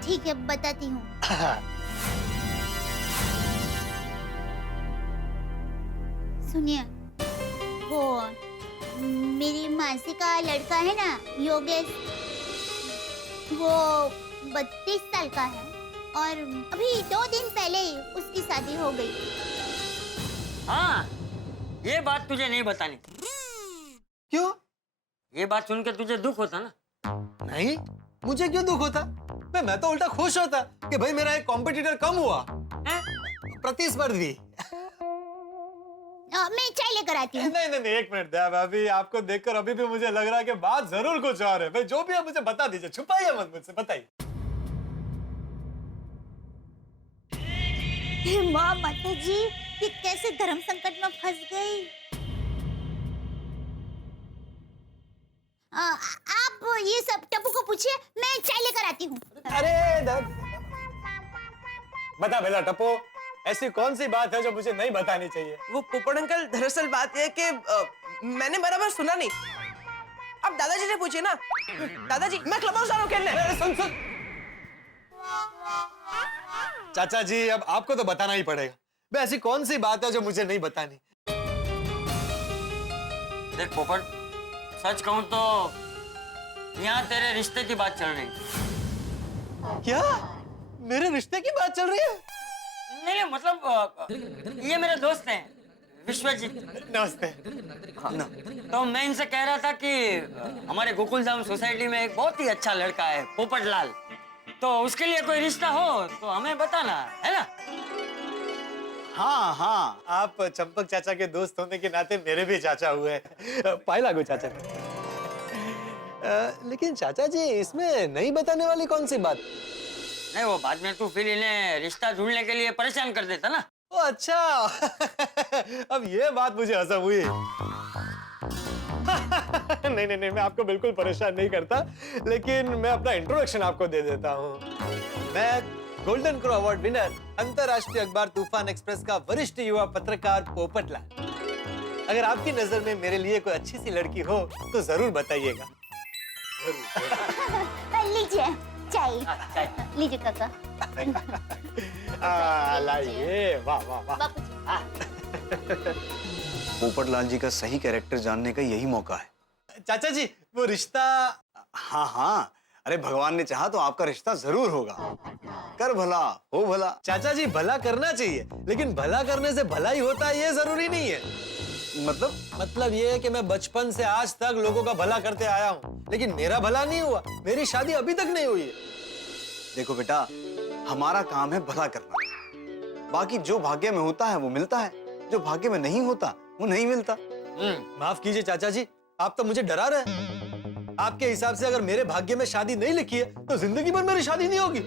ठीक है, बताती हूँ। सुनिए, वो मेरी मासी का लड़का है ना, योगेश, वो 32 साल का है और अभी 2 दिन पहले ही उसकी शादी हो गई। हाँ, ये बात तुझे नहीं बतानी। क्यों? ये बात सुन के तुझे दुख होता ना? नहीं, मुझे क्यों दुख होता? मैं तो उल्टा खुश होता कि भाई मेरा एक कॉम्पिटिटर कम हुआ, प्रतिस्पर्धी। मैं चाय लेकर आती हूँ। नहीं नहीं नहीं, एक मिनट दया भाभी, आपको देखकर अभी भी मुझे लग रहा है कि बात जरूर कुछ और है। भाई जो भी है मुझे बता दीजिए, छुपाइए मत मुझसे, बताइए। माँ माता जी, ये कैसे धर्म संकट में फंस गई। आप ये सब टप्पू को पूछिए, मैं चाय लेकर आती हूँ। अरे बता बेटा टप्पू, ऐसी कौन सी बात है जो मुझे नहीं बतानी चाहिए? वो पोपट अंकल, दरअसल बात यह है कि मैंने बराबर सुना नहीं। अब दादाजी से पूछिए ना। दादाजी, मैं क्लब हाउस जा रहा हूँ खेलने। अरे सुन सुन चाचा जी, अब आपको तो बताना ही पड़ेगा। भाई ऐसी कौन सी बात है जो मुझे नहीं बतानी? देख पोपट, सच कहूं तो यहाँ तेरे रिश्ते की बात चल रही। क्या मेरे रिश्ते की बात चल रही है? नहीं मतलब ये मेरे दोस्त हैं, विश्वजीत। नमस्ते। तो मैं इनसे कह रहा था कि हमारे गोकुल धाम सोसाइटी में एक बहुत ही अच्छा लड़का है, पोपट लाल। तो उसके लिए कोई रिश्ता हो तो हमें बताना, है ना? हाँ हाँ, आप चंपक चाचा के दोस्त होने के नाते मेरे भी चाचा हुए। पाई लागू चाचा। लेकिन चाचा जी, इसमें नहीं बताने वाली कौन सी बात? नहीं, वो बाद में तू फिर इन्हें रिश्ता ढूंढने के लिए परेशान कर देता ना। ओ अच्छा। अब ये बात मुझे हजम हुई। नहीं नहीं नहीं, मैं आपको बिल्कुल परेशान नहीं करता, लेकिन मैं अपना इंट्रोडक्शन आपको दे देता हूँ। मैं गोल्डन क्रो अवार्ड विनर, अंतरराष्ट्रीय अखबार तूफान एक्सप्रेस का वरिष्ठ युवा पत्रकार पोपट लाल। अगर आपकी नजर में मेरे लिए कोई अच्छी सी लड़की हो तो जरूर बताइएगा। लीजिए चाय। लीजिए काका। लाइए, वाह वाह वाह। पोपटलाल जी का सही कैरेक्टर जानने का यही मौका है। चाचा जी, वो रिश्ता। हाँ हाँ, अरे भगवान ने चाहा तो आपका रिश्ता जरूर होगा। कर भला हो भला। चाचा जी, भला करना चाहिए, लेकिन भला करने से भला ही होता है ये जरूरी नहीं है। मतलब ये है कि मैं बचपन से आज तक लोगों का भला करते आया हूँ, लेकिन मेरा भला नहीं हुआ। मेरी शादी अभी तक नहीं हुई है। देखो बेटा, हमारा काम है भला करना। बाकी जो भाग्य में होता है वो मिलता है, जो भाग्य में नहीं होता वो नहीं मिलता। माफ कीजिए चाचा जी, आप तो मुझे डरा रहे हैं। आपके हिसाब से अगर मेरे भाग्य में शादी नहीं लिखी है तो जिंदगी भर मेरी शादी नहीं होगी।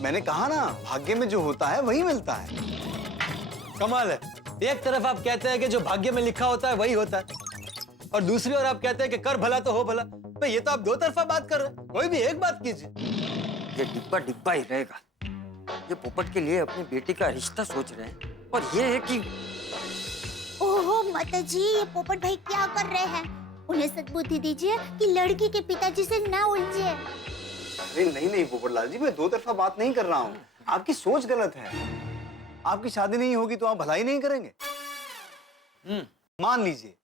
मैंने कहा ना, भाग्य में जो होता है वही मिलता है। कमाल है, एक तरफ आप कहते हैं कि जो भाग्य में लिखा होता है वही होता है, और दूसरी ओर आप कहते हैं कि कर भला तो हो भला। तो ये तो आप दो तरफा बात कर रहे हैं, कोई भी एक बात कीजिए। ये डिब्बा डिब्बा ही रहेगा। ये पोपट के लिए अपनी बेटी का रिश्ता सोच रहे हैं, और ये है कि ओहो माता जी, ये पोपट भाई क्या कर रहे हैं? उन्हें सद्बुद्धि दीजिए कि लड़की के पिताजी से ना उलझे। अरे नहीं नहीं पोपटलाल जी, मैं दो तरफा बात नहीं कर रहा हूँ। आपकी सोच गलत है। आपकी शादी नहीं होगी तो आप भलाई नहीं करेंगे। मान लीजिए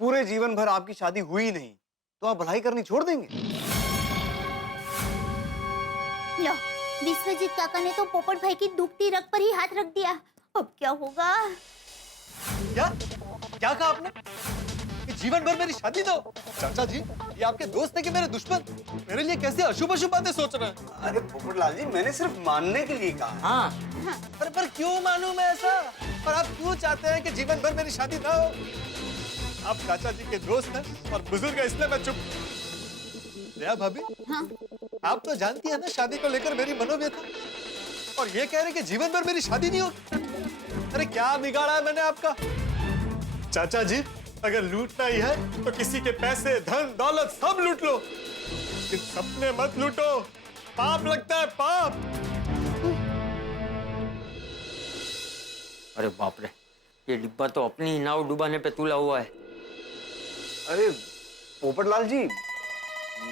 पूरे जीवन भर आपकी शादी हुई नहीं तो आप भलाई करनी छोड़ देंगे? लो, विश्वजीत काका ने तो पोपट भाई की दुखती रग पर ही हाथ रख दिया। अब क्या होगा? क्या कहा आपने? कि जीवन भर मेरी शादी दो? चाचा जी, ये आपके दोस्त है कि मेरे दुश्मन? मेरे लिए कैसे अशुभ अशुभ बातें सोच रहे हैं? अरे पोपटलाल जी, मैंने सिर्फ मानने के लिए कहा। हाँ, पर क्यों मानूं मैं ऐसा? और आप क्यों चाहते हैं कि जीवन भर मेरी शादी ना हो? आप चाचा जी के दोस्त हैं और बुजुर्ग हैं, इसलिए मैं चुप। दया भाभी, हाँ? आप तो जानती है ना शादी को लेकर मेरी मनोव्यथा, और ये कह रहे कि जीवन भर मेरी शादी नहीं होगी। अरे क्या बिगाड़ा है मैंने आपका? चाचा जी, अगर लूटना ही है तो किसी के पैसे, धन, दौलत सब लूट लो, लेकिन सपने मत लूटो। पाप लगता है, पाप। अरे बाप रे, ये डिब्बा तो अपनी ही नाव डुबाने पे तुला हुआ है। अरे पोपटलाल जी,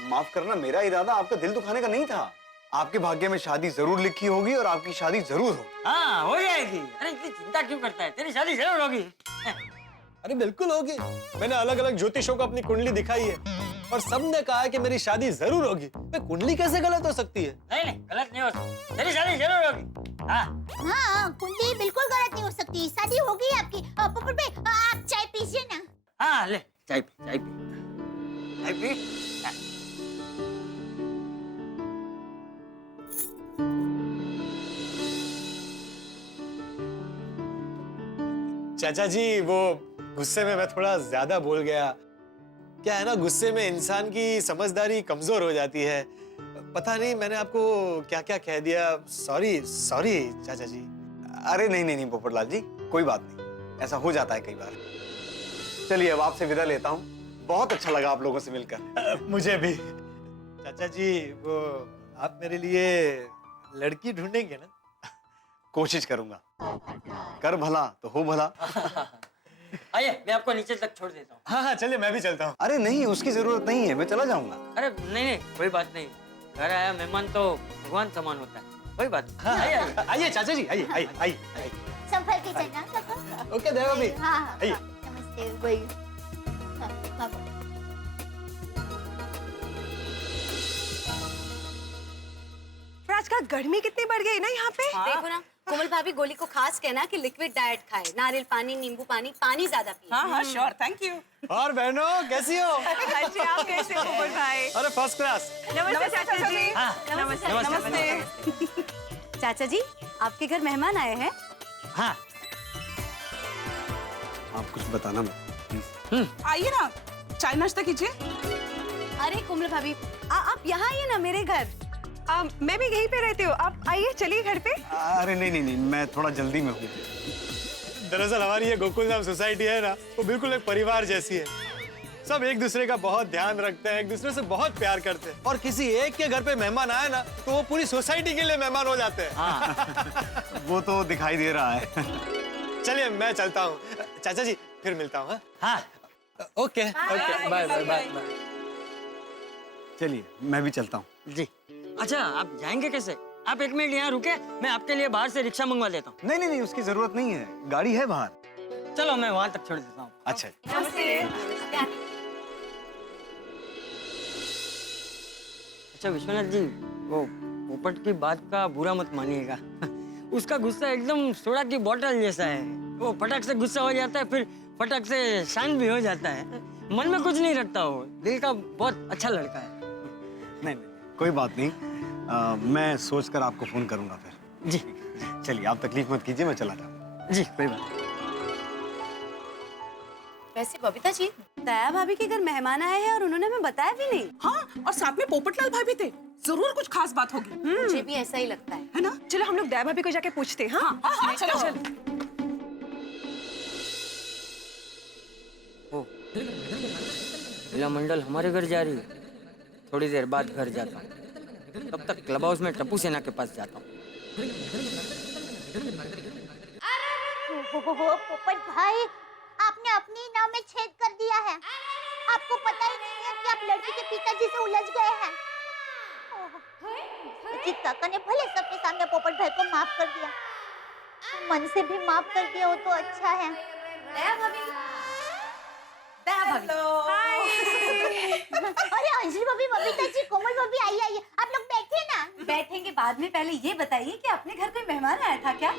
माफ करना, मेरा इरादा आपका दिल दुखाने का नहीं था। आपके भाग्य में शादी जरूर लिखी होगी और आपकी शादी जरूर होगी। हाँ, हो जाएगी। अरे इतनी चिंता क्यों करता है? तेरी शादी जरूर होगी। अरे बिल्कुल होगी। मैंने अलग अलग ज्योतिषों को अपनी कुंडली दिखाई है, और सबने कहा है कि मेरी शादी जरूर होगी। मैं कुंडली कैसे गलत हो सकती है? नहीं नहीं, गलत नहीं हो सकती, तेरी शादी जरूर होगी। हाँ हाँ, कुंडली बिल्कुल गलत नहीं हो सकती, शादी होगी आपकी। पोपट भाई आप चाय पीजिए ना। हाँ, ले चाय पी, चाय पी, चाय पी। चाचा जी, वो गुस्से में मैं थोड़ा ज्यादा बोल गया। क्या है ना, गुस्से में इंसान की समझदारी कमजोर हो जाती है। पता नहीं मैंने आपको क्या क्या कह दिया। सॉरी सॉरी चाचा जी। अरे नहीं नहीं नहीं पोपटलाल जी, कोई बात नहीं, ऐसा हो जाता है कई बार। चलिए अब आपसे विदा लेता हूँ। बहुत अच्छा लगा आप लोगों से मिलकर। मुझे भी। चाचा जी, वो आप मेरे लिए लड़की ढूंढेंगे ना? कोशिश करूंगा। कर भला तो हो भला। आइए, मैं आपको नीचे तक छोड़ देता हूँ। हाँ हाँ, चलिए मैं भी चलता हूँ। अरे नहीं, उसकी जरूरत नहीं है, मैं चला जाऊंगा। अरे नहीं नहीं, कोई बात नहीं, घर आया मेहमान तो भगवान समान होता है, कोई बात नहीं। हाँ, आइए आइए। आइए चाचा जी, आइए आइए आइए आइए। संभल के चलना, संभल। ओके देवा भी। हाँ हाँ, आइए। नमस्ते भाई। हाँ, बाबा। पर आजकल गर्मी कितनी बढ़ गई ना यहाँ पे। देखो ना, कोमल भाभी गोली को खास कहना कि लिक्विड डाइट खाए, नारियल पानी, नींबू पानी, पानी ज्यादा पिए। हाँ हाँ श्योर, थैंक यू। और बहनों कैसी हो? जी आप कैसे हो कोमल भाई? अरे फर्स्ट क्लास। नमस्ते चाचा जी। नमस्ते नमस्ते। चाचा जी, आपके घर मेहमान आए हैं। हाँ, आप कुछ बताना मत। आइए ना, चाय नाश्ता कीजिए। अरे कोमल भाभी, आप यहाँ आइए ना मेरे घर। मैं भी यहीं पे रहती हूँ, आप आइए, चलिए घर पे। अरे नहीं नहीं नहीं, मैं थोड़ा जल्दी में हूँ। दरअसल हमारी ये गोकुल धाम सोसाइटी है ना, वो बिल्कुल एक परिवार जैसी है। सब एक दूसरे का बहुत ध्यान रखते हैं, एक दूसरे से बहुत प्यार करते हैं। और किसी एक के घर पे मेहमान आए ना, तो वो पूरी सोसाइटी के लिए मेहमान हो जाते हैं। वो तो दिखाई दे रहा है। चलिए मैं चलता हूँ। चाचा जी फिर मिलता हूँ। हाँ, okay okay, bye bye bye. चलिए मैं भी चलता हूँ। जी। अच्छा, आप जाएंगे कैसे? आप एक मिनट यहाँ रुके, मैं आपके लिए बाहर से रिक्शा मंगवा देता हूँ। नहीं नहीं नहीं, उसकी जरूरत नहीं है, गाड़ी है बाहर। चलो मैं वहाँ तक छोड़ देता हूँ। अच्छा। अच्छा विश्वनाथ जी, वो पोपट की बात का बुरा मत मानिएगा। उसका गुस्सा एकदम सोडा की बोतल जैसा है। वो फटक से गुस्सा हो जाता है, फिर फटक से शांत भी हो जाता है। मन में कुछ नहीं रखता, वो दिल का बहुत अच्छा लड़का है। नहीं नहीं, कोई बात नहीं। मैं सोचकर आपको फोन करूंगा फिर। जी चलिए आप तकलीफ मत कीजिए, मैं चला जाऊंगा। जी, कोई बात नहीं। वैसे बबीता जी, दया भाभी के घर मेहमान आए हैं और उन्होंने हमें बताया भी नहीं। हाँ, और साथ में पोपटलाल भाई भी थे, जरूर कुछ खास बात होगी। मुझे भी ऐसा ही लगता है ना? चलो हम लोग दया भाभी को जाके पूछते हैं। हाँ हाँ, चलो चलो। लीला मंडल हमारे घर जा रही है, थोड़ी देर बाद घर जाता हूँ। तब तक क्लब हाउस में टप्पू सेना के पास जाता हूँ। पोपट भाई, आपने अपनी नाव में छेद कर दिया है। आपको पता ही नहीं है कि आप लड़की के पिताजी से उलझ गए हैं। विश्वजीत काका ने भले सबके सामने पोपट भाई को माफ कर दिया, मन से भी माफ कर दिया हो तो अच्छा है। दया भाभी, दया भाभी। अरे अंजलि भाभी, बबीता जी, कोमल भाभी, आइए आइए, आप लोग बैठिए ना। बैठेंगे बाद में, पहले ये बताइए कि अपने घर कोई मेहमान आया था क्या?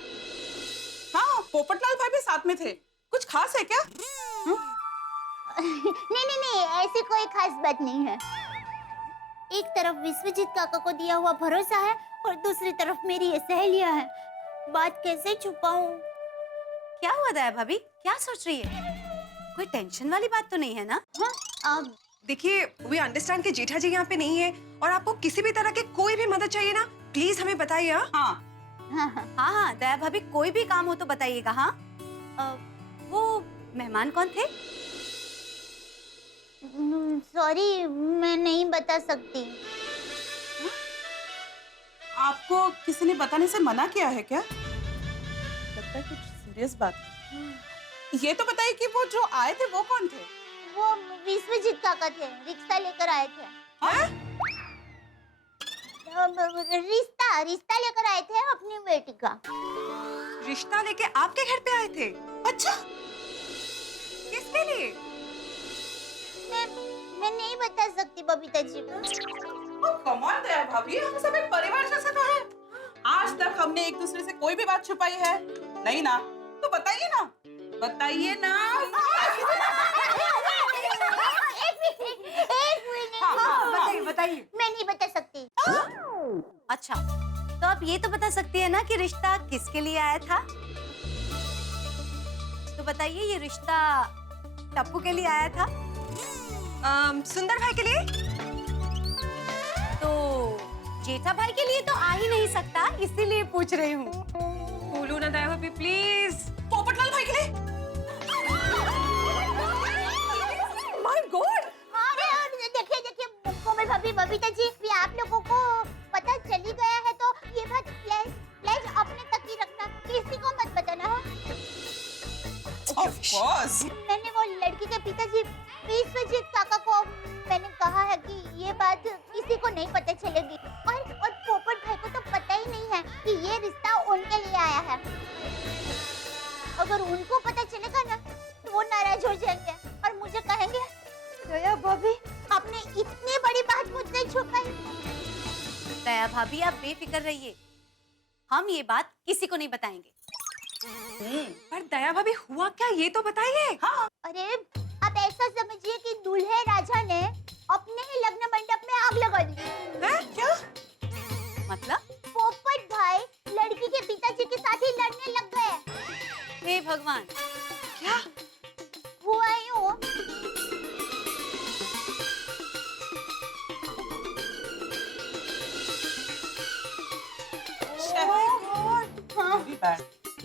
हाँ, पोपटलाल भाई भी साथ में थे। कुछ खास है क्या? नहीं नहीं नहीं, ऐसी कोई खास बात नहीं है। एक तरफ विश्वजीत काका को दिया हुआ भरोसा है और दूसरी तरफ मेरी ये सहेलियां हैं। बात कैसे छुपाऊं? क्या हुआ दया भाभी, क्या सोच रही है? कोई टेंशन वाली बात तो नहीं है ना? देखिए, वी अंडरस्टैंड कि जेठा जी यहाँ पे नहीं है, और आपको किसी भी तरह की कोई भी मदद चाहिए ना, प्लीज हमें बताइए। हाँ हाँ हाँ, दया भाभी, कोई भी काम हो तो बताइएगा। हाँ, वो मेहमान कौन थे? सॉरी, मैं नहीं बता सकती। आपको किसी ने बताने से मना किया है क्या? लगता है कुछ सीरियस बात है। ये तो बताइए कि वो जो आए थे वो कौन थे? वो विश्वजीत काका थे, रिक्शा लेकर आए थे। रिश्ता लेकर आए थे अपनी बेटी का। रिश्ता लेके आपके घर पे आए थे? अच्छा, किसके लिए? मैं नहीं बता सकती बबीता जी। कम ऑन दया भाभी, हम सब एक परिवार जैसे तो है। आज तक हमने एक दूसरे से कोई भी बात छुपाई है नहीं ना? तो बताइए ना, बताइए ना। एक मिनट। हाँ, बताइए बताइए। मैं नहीं बता सकती। अच्छा, तो आप ये तो बता सकती है ना कि रिश्ता किसके लिए आया था? तो बताइए, ये रिश्ता टप्पू के लिए आया था? सुंदर भाई के लिए? तो जेठा भाई के लिए तो आ ही नहीं सकता, इसीलिए पूछ रही हूँ। बोलो ना दया भाभी प्लीज। पोपटलाल भाई के लिए? My God! अरे देखिए कोमल भाभी, बबीता जी, भी आप लोगों को पता चली गया है तो ये बात प्लीज अपने तक ही रखना, किसी को मत बताना। Of course. मैंने वो लड़की के पिताजी विश्वजीत काका को मैंने कहा है कि ये बात किसी को नहीं पता चलेगी, और पोपट भाई को तो पता ही नहीं है कि ये रिश्ता उनके लिए आया है। अगर उनको पता चलेगा ना तो वो नाराज हो जाएंगे और मुझे कहेंगे, दया भाभी आपने इतनी बड़ी बात मुझसे छुपाई। दया भाभी, आप बेफिक्र रहिए, हम ये बात किसी को नहीं बताएंगे। पर दया भाभी हुआ क्या, ये तो बताइए। हाँ। अरे आप ऐसा समझिए कि दूल्हे राजा ने अपने ही लग्न मंडप में आग लगा दी। क्या मतलब? पोपट भाई लड़की के पिताजी के साथ ही लड़ने लग गए। हे भगवान! क्या हुआ यूं,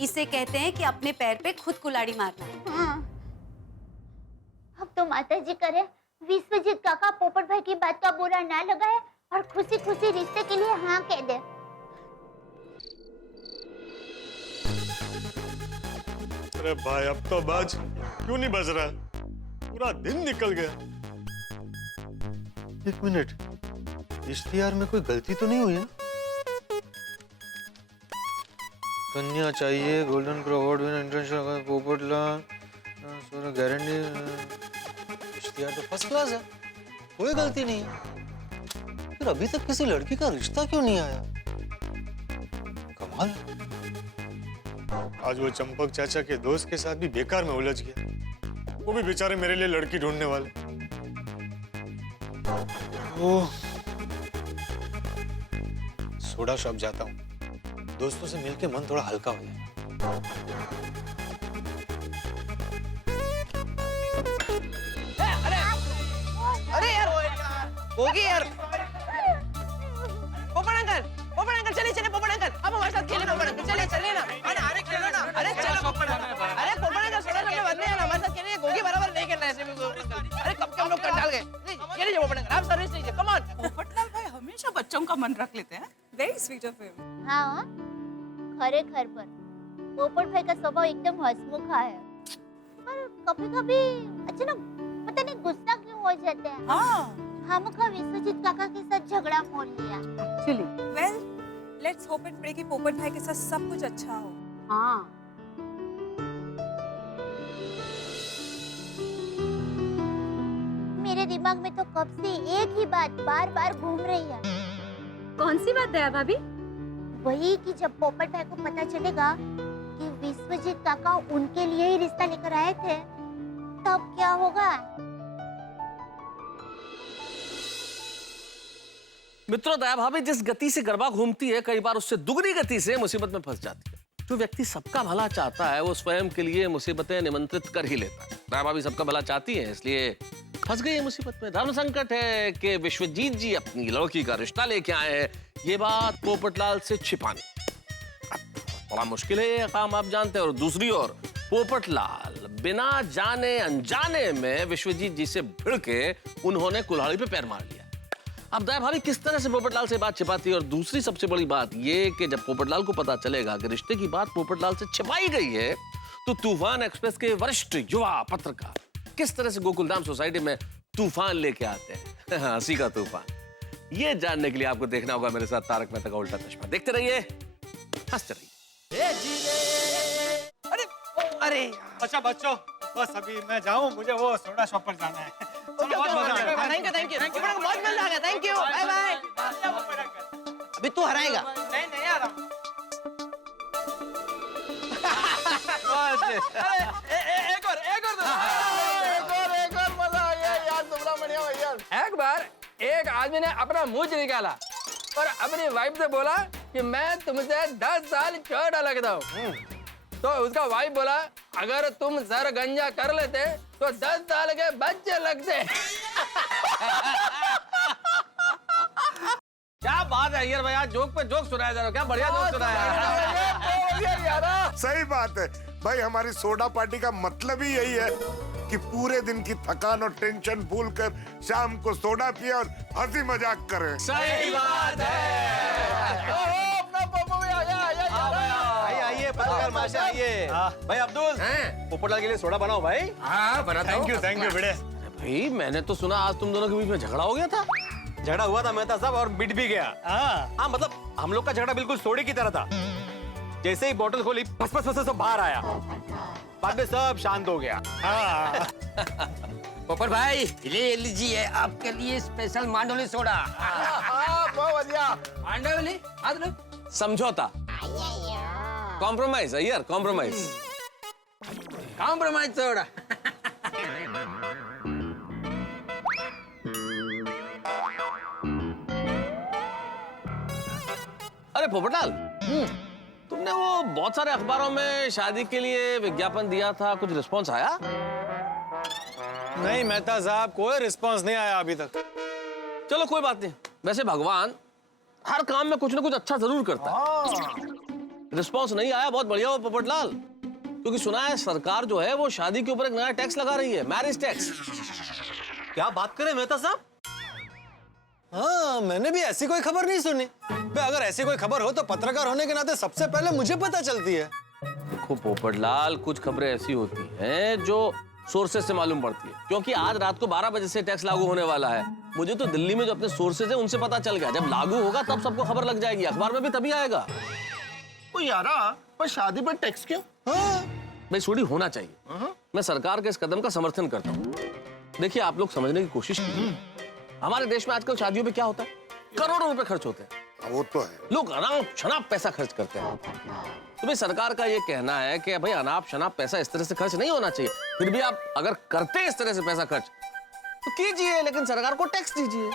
इसे कहते हैं कि अपने पैर पे खुद कुल्हाड़ी मारना है। हाँ। अब तो माता जी करे विश्वजीत काका पोपट भाई की बात का बुरा ना लगाए और खुशी खुशी रिश्ते के लिए हाँ कह दे। अरे भाई, अब तो बाज क्यों नहीं बज रहा? पूरा दिन निकल गया। एक मिनट, इश्तिहार में कोई गलती तो नहीं हुई है? कन्या चाहिए, golden crow award winner, international Popatlal, guarantee. इश्तिहार तो फर्स्ट क्लास है, कोई गलती नहीं है। फिर अभी तक किसी लड़की का रिश्ता क्यों नहीं आया? कमाल। आज वो चंपक चाचा के दोस्त के साथ भी बेकार में उलझ गया, वो भी बेचारे मेरे लिए लड़की ढूंढने वाले। ओह, सोडा शॉप जाता हूँ, दोस्तों से मिलके मन थोड़ा हल्का हो जाएगा। अरे यार, होगी यार। पोपट अंकल चलिए पोपट अंकल, अब हमारे साथ खेले। पोपट अंकल चलिए ना। अरे खेलो ना। अरे चलो पोपट अंकल। अरे पोपट अंकल सोडा शॉप में बंद नहीं है ना, हमारे साथ खेलिए। गोगी बराबर नहीं खेलना है ऐसे में। अरे कब के हम लोग कर डाल गए। खेलिए पोपट अंकल, आप सर्विस लीजिए, कम ऑन। पोपटलाल भाई हमेशा बच्चों का मन रख लेते हैं। Very sweet of him. हाँ, खरे-खर पर पोपट भाई का स्वभाव एकदम हंसमुखा है, पर कभी-कभी अचानक पता नहीं गुस्सा क्यों हो जाते हैं। हाँ। हमका विश्वजीत काका के साथ झगड़ा मोल लिया। Well, let's hope and pray कि पोपट भाई के साथ सब कुछ अच्छा हो। हाँ। मेरे दिमाग में तो कब से एक ही बात बार-बार घूम रही है। कौन सी बात दया भाभी? वही कि जब पोपट भाई को पता चलेगा कि विश्वजीत काका उनके लिए ही रिश्ता लेकर आए थे, तब क्या होगा? मित्रों, दया भाभी जिस गति से गरबा घूमती है, कई बार उससे दुगनी गति से मुसीबत में फंस जाती है। जो व्यक्ति सबका भला चाहता है, वो स्वयं के लिए मुसीबतें निमंत्रित कर ही लेता है। दया भाभी सबका भला चाहती है, इसलिए फंस गई है मुसीबत में। धर्म संकट है कि विश्वजीत जी अपनी लड़की का रिश्ता लेके आए हैं, ये बात पोपटलाल से छिपानी बड़ा मुश्किल है, ये काम आप जानते हैं। और दूसरी ओर पोपटलाल बिना जाने अनजाने में विश्वजीत जी से भिड़ के उन्होंने कुल्हाड़ी पे पैर मार लिया। अब दया भाभी किस तरह से पोपटलाल से बात छिपाती है? और दूसरी सबसे बड़ी बात ये कि जब पोपटलाल को पता चलेगा कि रिश्ते की बात पोपटलाल से छिपाई गई है, तो तूफान एक्सप्रेस के वरिष्ठ युवा पत्रकार किस तरह से गोकुलधाम सोसाइटी में तूफान लेके आते हैं, हंसी का तूफान। ये जानने के लिए आपको देखना होगा मेरे साथ तारक मेहता का उल्टा चश्मा। देखते रहिए, हंसते रहिए। अरे अच्छा बच्चों, बस अभी मैं जाऊं, मुझे वो सोडा शॉप पर जाना है। थैंक यू पोपट अंकल बहुत मजा आ गया थैंक यू बाय बाय अभी तू हराएगा नहीं नहीं आ रहा एक और मजा आ गया यार सुब्रमण्य भैया। एक बार एक आदमी ने अपना मुंह निकाला और अपनी वाइफ से बोला कि मैं तुमसे 10 साल छोटा लगता हूँ। तो उसका वाइफ बोला अगर तुम सर गंजा कर लेते तो 10 साल के बच्चे लगते। क्या बात है यार भैया, जोक पे जोक सुनाया जा रहा है, क्या बढ़िया जोक सुनाया। सही बात है भाई, हमारी सोडा पार्टी का मतलब ही यही है कि पूरे दिन की थकान और टेंशन भूल कर शाम को सोडा पिए और हंसी मजाक करें। सही बात है। अपना पोपो भी आ गया। आइए पत्रकार माशे आइए। भाई अब्दुल पोपटलाल के लिए सोडा बनाओ भाई। हाँ बनाता हूँ। थैंक यू बेटे। भाई मैंने तो सुना आज तुम दोनों के बीच में झगड़ा हो गया था। झगड़ा हुआ था मेहता साहब और मिट भी गया। हाँ मतलब हम लोग का झगड़ा बिल्कुल सोडे की तरह था। जैसे ही बोतल खोली फस फस फस सब बाहर आया, बाद में सब शांत हो गया। पोपट भाई ले लीजिए आपके लिए स्पेशल मांडोली सोडा। बहुत बढ़िया। मांडोली समझौता, कॉम्प्रोमाइज यार, कॉम्प्रोमाइज। Compromise soda. अरे पोपटलाल, तुमने वो बहुत सारे अखबारों में शादी के लिए विज्ञापन दिया था, कुछ रिस्पॉन्स आया? नहीं मेहता साहब कोई रिस्पांस नहीं आया अभी तक। चलो कोई बात नहीं, वैसे भगवान हर काम में कुछ ना कुछ अच्छा जरूर करता है। रिस्पॉन्स नहीं आया, बहुत बढ़िया हो पोपटलाल, क्योंकि सुना है सरकार जो है वो शादी के ऊपर एक नया टैक्स लगा रही है, मैरिज टैक्स। क्या बात करें मेहता साहब? हाँ मैंने भी ऐसी कोई खबर नहीं सुनी। अगर ऐसी कोई खबर हो तो पत्रकार होने के नाते सबसे पहले मुझे पता चलती है। देखो पोपटलाल, कुछ खबरें ऐसी होती हैं जो सोर्सेज से मालूम पड़ती है, क्योंकि आज रात को 12 बजे से टैक्स लागू होने वाला है। मुझे तो दिल्ली में जो अपने सोर्सेज है उनसे पता चल गया, जब लागू होगा तब सबको खबर लग जाएगी, अखबार में भी तभी आएगा। यारा पर शादी पर टैक्स क्यों? भाई सोडी होना चाहिए। मैं सरकार के इस कदम का समर्थन करता हूँ। देखिए आप लोग समझने की कोशिश कीजिए, हमारे देश में आजकल शादियों में क्या होता है, करोड़ों रुपए खर्च होते हैं। वो तो है, लोग अनाप शनाप पैसा खर्च करते हैं। तो भाई सरकार का ये कहना है कि भाई अनाप शनाप पैसा इस तरह से खर्च नहीं होना चाहिए। फिर भी आप अगर करते हैं इस तरह से पैसा खर्च तो कीजिए, लेकिन सरकार को टैक्स दीजिए।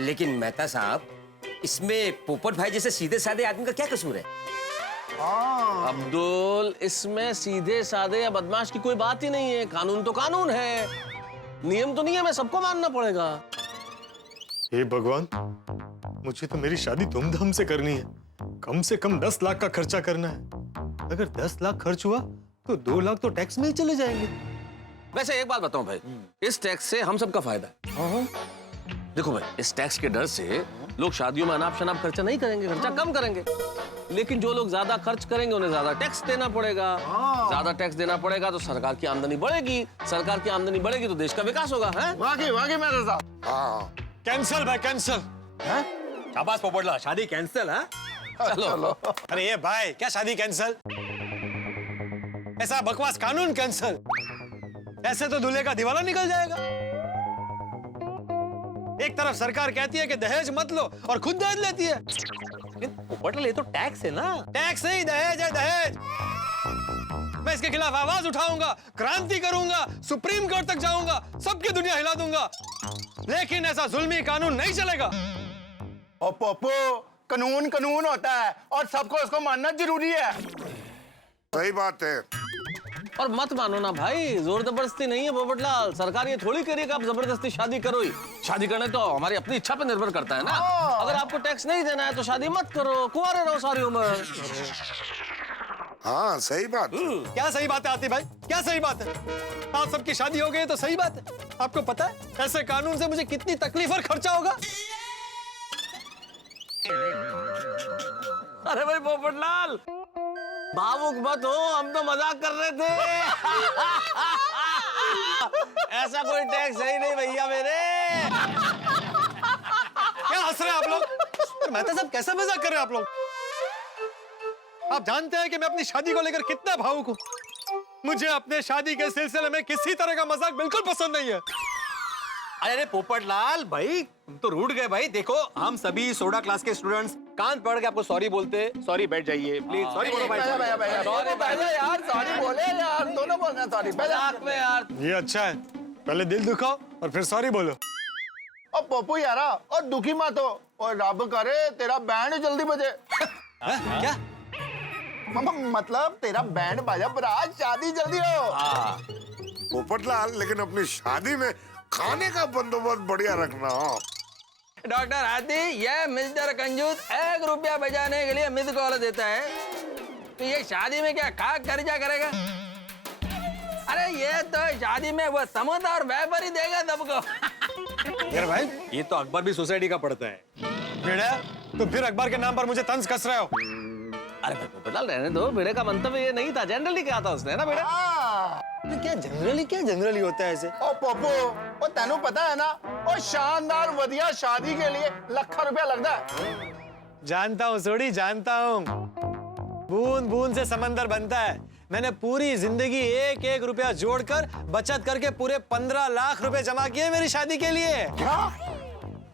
लेकिन मेहता साहब इसमें पोपट भाई जैसे सीधे साधे आदमी का क्या कसूर है? अब्दुल, इसमें सीधे साधे या बदमाश की कोई बात ही नहीं है। कानून तो कानून है, नियम तो नियम है, सबको मानना पड़ेगा। हे भगवान, मुझे तो मेरी शादी धूमधाम से करनी है, कम से कम 10 लाख का खर्चा करना है। अगर 10 लाख खर्च हुआ तो 2 लाख तो टैक्स में ही चले जाएंगे। वैसे एक बात बताऊं भाई, इस टैक्स से हम सबका फायदा है। देखो भाई, इस टैक्स के डर से लोग शादियों में अनाप शनाप खर्चा नहीं करेंगे, खर्चा कम करेंगे। लेकिन जो लोग ज्यादा खर्च करेंगे उन्हें ज्यादा टैक्स देना पड़ेगा। ज्यादा टैक्स देना पड़ेगा तो सरकार की आमदनी बढ़ेगी, सरकार की आमदनी बढ़ेगी तो देश का विकास होगा। वाकई मेहता साहब। हाँ कैंसल भाई कैंसल। शाबाश पोपटलाल, शादी कैंसल है। चलो। अरे ये भाई क्या शादी कैंसल? ऐसा बकवास कानून कैंसल। ऐसे तो दूल्हे का दिवाला निकल जाएगा। एक तरफ सरकार कहती है कि दहेज मत लो और खुद दहेज लेती है। पोपटलाल ये तो टैक्स है ना? टैक्स नहीं, दहेज है, दहेज। मैं इसके खिलाफ आवाज उठाऊंगा, क्रांति करूंगा, सुप्रीम कोर्ट तक जाऊंगा, सबकी दुनिया हिला दूंगा, लेकिन ऐसा जुल्मी कानून नहीं चलेगा। और पोपो, कानून कानून होता है और सबको उसको मानना जरूरी है। सही बात है। और मत मानो ना भाई, जोर जबरदस्ती नहीं है पोपटलाल। सरकार ये थोड़ी कह रही है कि आप जबरदस्ती शादी करो ही। शादी करने तो हमारी अपनी इच्छा पे निर्भर करता है ना। अगर आपको टैक्स नहीं देना है तो शादी मत करो, कुंवारे रहो सारी उम्र। हाँ सही बात। क्या सही बात है आतिफ भाई, क्या सही बात है? आप सबकी शादी हो गई तो सही बात है। आपको पता है ऐसे कानून से मुझे कितनी तकलीफ और खर्चा होगा? अरे भाई पोपटलाल, भावुक मत हो, हम तो मजाक कर रहे थे। ऐसा कोई टैक्स है ही नहीं भैया मेरे। क्या हंस रहे हैं आप लोग? मेहता साहब कैसा मजाक कर रहे हैं आप लोग? आप जानते हैं कि मैं अपनी शादी को लेकर कितना भावुक हूं। मुझे अपने शादी के सिलसिले में किसी तरह का मजाक बिल्कुल पसंद नहीं है। अरे पोपटलाल भाई, तुम तो रूठ गए भाई। देखो हम सभी सोडा क्लास के स्टूडेंट्स कान पकड़ के आपको सॉरी बोलते। सॉरी, बैठ जाइए प्लीज। सॉरी बोलो भाई। सॉरी यार, सॉरी बोले यार, दोनों बोलना सॉरी। मजाक में यार। ये अच्छा है, पहले दिल दुखाओ और फिर सॉरी बोलो। और पप्पू यारा, और दुखी मत हो, और रब करे तेरा बैंड जल्दी बजे। क्या? मतलब तेरा बैंड बाजा बरात शादी जल्दी हो। पोपटलाल, लेकिन अपनी शादी में खाने का बंदोबस्त बढ़िया रखना। डॉक्टर हाथी, ये मिस्टर कंजूस 1 रुपया बचाने के लिए मिस कॉल देता है, तो ये शादी में क्या खा खर्चा करेगा? अरे ये तो शादी में वो समोसा और वेफर ही देगा सबको। यार भाई, ये तो अकबर भी सोसाइटी का पढ़ता है। भेड़िया, तो फिर अखबार के नाम पर मुझे तंज कस रहे हो। अरे भाई पोपटलाल रहने दो, भिड़े का मंतव्य ये नहीं था, जनरली कहा था उसने ना भिड़े। क्या जनरली होता है ऐसे? ओ पप्पू, ओ तेनू पता है ना, ओ शानदार वधिया शादी के लिए लाखों रुपया लगता है। जानता हूँ सोडी, जानता हूँ। बूंद बूंद से समंदर बनता है। मैंने पूरी जिंदगी 1-1 रुपया जोड़कर बचत करके पूरे 15 लाख रुपए जमा किए मेरी शादी के लिए। क्या?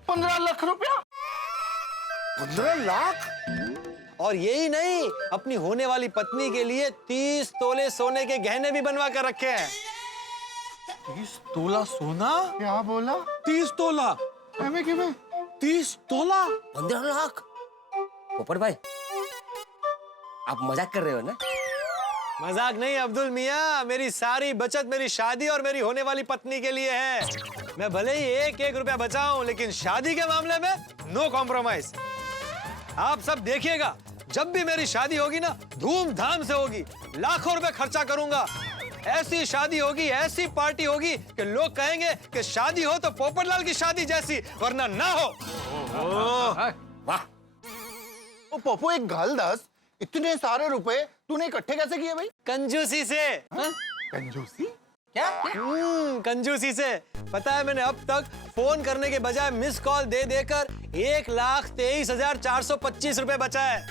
15 लाख रुपया? 15 लाख? और यही नहीं, अपनी होने वाली पत्नी के लिए 30 तोले सोने के गहने भी बनवा कर रखे हैं। 30 तोला सोना? क्या बोला? 30 तोला? 30 तोला? 15 लाख? पोपट भाई, आप मजाक कर रहे हो ना? मजाक नहीं अब्दुल मियाँ, मेरी सारी बचत मेरी शादी और मेरी होने वाली पत्नी के लिए है। मैं भले ही 1-1 रुपया बचाऊं, लेकिन शादी के मामले में नो कॉम्प्रोमाइज। आप सब देखिएगा, जब भी मेरी शादी होगी ना, धूमधाम से होगी, लाखों रुपए खर्चा करूंगा। ऐसी शादी होगी, ऐसी पार्टी होगी कि लोग कहेंगे कि शादी हो तो पोपटलाल की शादी जैसी, वरना ना हो। वाह। ओ पप्पू, एक गल दस, इतने सारे रुपए तूने इकट्ठे कैसे किए भाई? कंजूसी से। कंजूसी? क्या? कंजूसी से। पता है, मैंने अब तक फोन करने के बजाय मिस कॉल दे देकर 1,23,425 रुपए बचाए।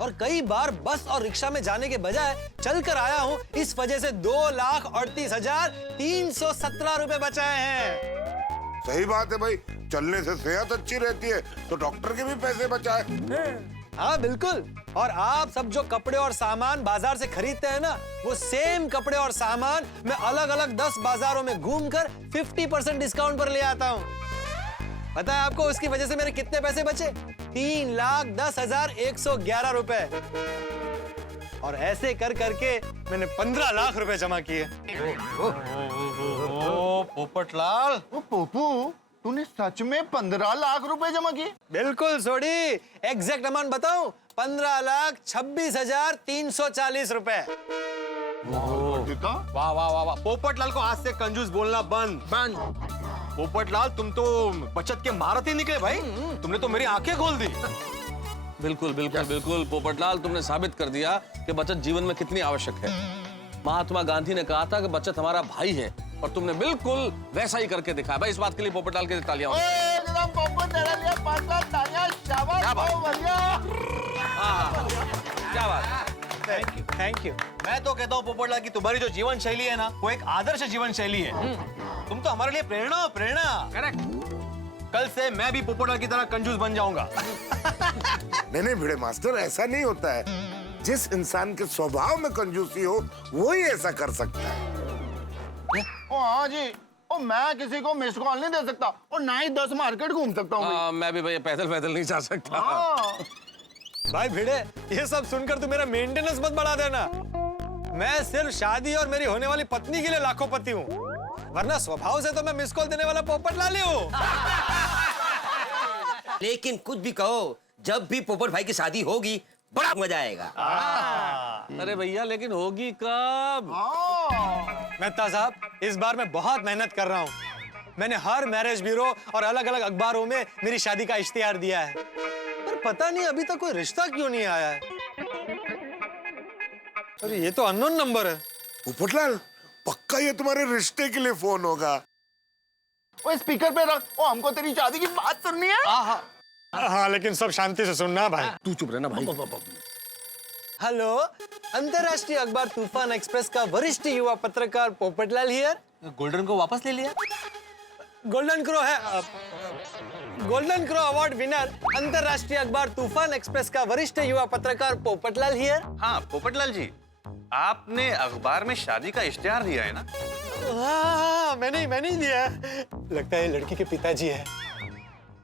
और कई बार बस और रिक्शा में जाने के बजाय चलकर आया हूँ, इस वजह से 2,38,317 रुपए बचाए हैं। सही बात है भाई, चलने से सेहत अच्छी रहती है, तो डॉक्टर के भी पैसे बचाए। हाँ बिल्कुल। और आप सब जो कपड़े और सामान बाजार से खरीदते हैं ना, वो सेम कपड़े और सामान मैं अलग अलग 10 बाजारों में घूमकर 50% डिस्काउंट पर ले आता हूँ। पता है आपको उसकी वजह से मेरे कितने पैसे बचे? 3,10,111 रुपए। और ऐसे कर करके मैंने 15 लाख रुपए जमा किए। पोपटलाल, ओ पप्पू, तूने सच में 15 लाख रुपए जमा किए? बिल्कुल सोडी, एग्जैक्ट अमाउंट बताऊं? 15,26,340 रुपए। वाह वाह वाह वाह। पोपटलाल को आज से कंजूस बोलना बंद। पोपटलाल, तुम तो बचत के महारथी निकले भाई। तुमने तो मेरी आंखें खोल दी। बिल्कुल बिल्कुल बिल्कुल पोपटलाल, तुमने साबित कर दिया कि बचत जीवन में कितनी आवश्यक है। महात्मा गांधी ने कहा था कि बचत हमारा भाई है, और तुमने बिल्कुल वैसा ही करके दिखाया भाई। इस बात के लिए पोपटलाल के तालियां। एकदम पप्पू, तेरे लिए 5 लाख तालियां। शाबाश, बहुत बढ़िया। क्या बात। Thank you. मैं तो कहता हूँ पोपटलाल की तुम्हारी जो जीवन शैली है ना, वो एक आदर्श जीवन शैली है। तुम तो हमारे लिए प्रेरणा हो, प्रेरणा। करेक्ट। कल से मैं भी पोपटलाल की तरह कंजूस बन जाऊंगा। नहीं भिड़े मास्टर, ऐसा नहीं होता है। जिस इंसान के स्वभाव में कंजूसी हो, वो ही ऐसा कर सकता है। ओ हाँ जी, ओ मैं किसी को मिस कॉल नहीं दे सकता, और ना ही 10 मार्केट घूम सकता हूँ। मैं भी भाई पैदल पैदल नहीं जा सकता। भाई भिड़े, ये सब सुनकर तू मेरा मेंटेनेंस मत बढ़ा देना। मैं सिर्फ शादी और मेरी होने वाली पत्नी के लिए लाखोंपति हूँ, वरना स्वभाव से तो मैं मिस कॉल देने वाला पोपटलाल ही हूँ। लेकिन कुछ भी कहो, जब भी पोपट भाई की शादी होगी, बड़ा मजा आएगा। अरे भैया, लेकिन होगी कब? मेहता साहब, इस बार मैं बहुत मेहनत कर रहा हूँ। मैंने हर मैरिज ब्यूरो और अलग अलग अखबारों में मेरी शादी का इश्तिहार दिया है, पर पता नहीं अभी तक कोई रिश्ता क्यों नहीं आया है। अरे ये तो अननोन नंबर है। पोपटलाल, पक्का ये तुम्हारे रिश्ते के लिए फोन होगा। ओ स्पीकर पे रख, ओ हमको तेरी शादी की बात सुननी है। हाँ, लेकिन सब शांति से सुनना भाई। तू चुप रहना भाई। हेलो, अंतरराष्ट्रीय अखबार तूफान एक्सप्रेस का वरिष्ठ युवा पत्रकार पोपटलाल हियर। गोल्डन को वापस ले लिया? गोल्डन क्रो है। गोल्डन क्रो अवार्ड विनर अंतरराष्ट्रीय अखबार तूफान एक्सप्रेस का वरिष्ठ युवा पत्रकार पोपटलाल हियर। हाँ पोपटलाल जी, आपने अखबार में शादी का इश्तिहार दिया है ना? हाँ, मैंने ही दिया है। लगता है लड़की के पिताजी है।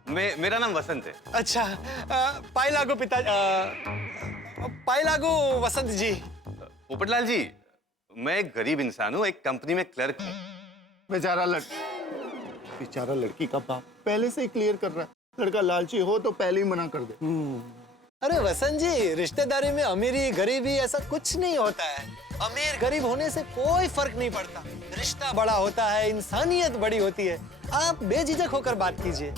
मेरा नाम वसंत है। अच्छा, पाइलागो पाइलागो वसंत जी। पोपटलाल जी, मैं एक गरीब इंसान हूँ, एक कंपनी में क्लर्क हूँ। बेचारा लड़की का बाप पहले से ही क्लियर कर रहा है, लड़का लालची हो तो पहले ही मना कर दे। अरे वसंत जी, रिश्तेदारी में अमीरी गरीबी ऐसा कुछ नहीं होता है। अमीर गरीब होने से कोई फर्क नहीं पड़ता, रिश्ता बड़ा होता है, इंसानियत बड़ी होती है। आप बेझिझक होकर बात कीजिए।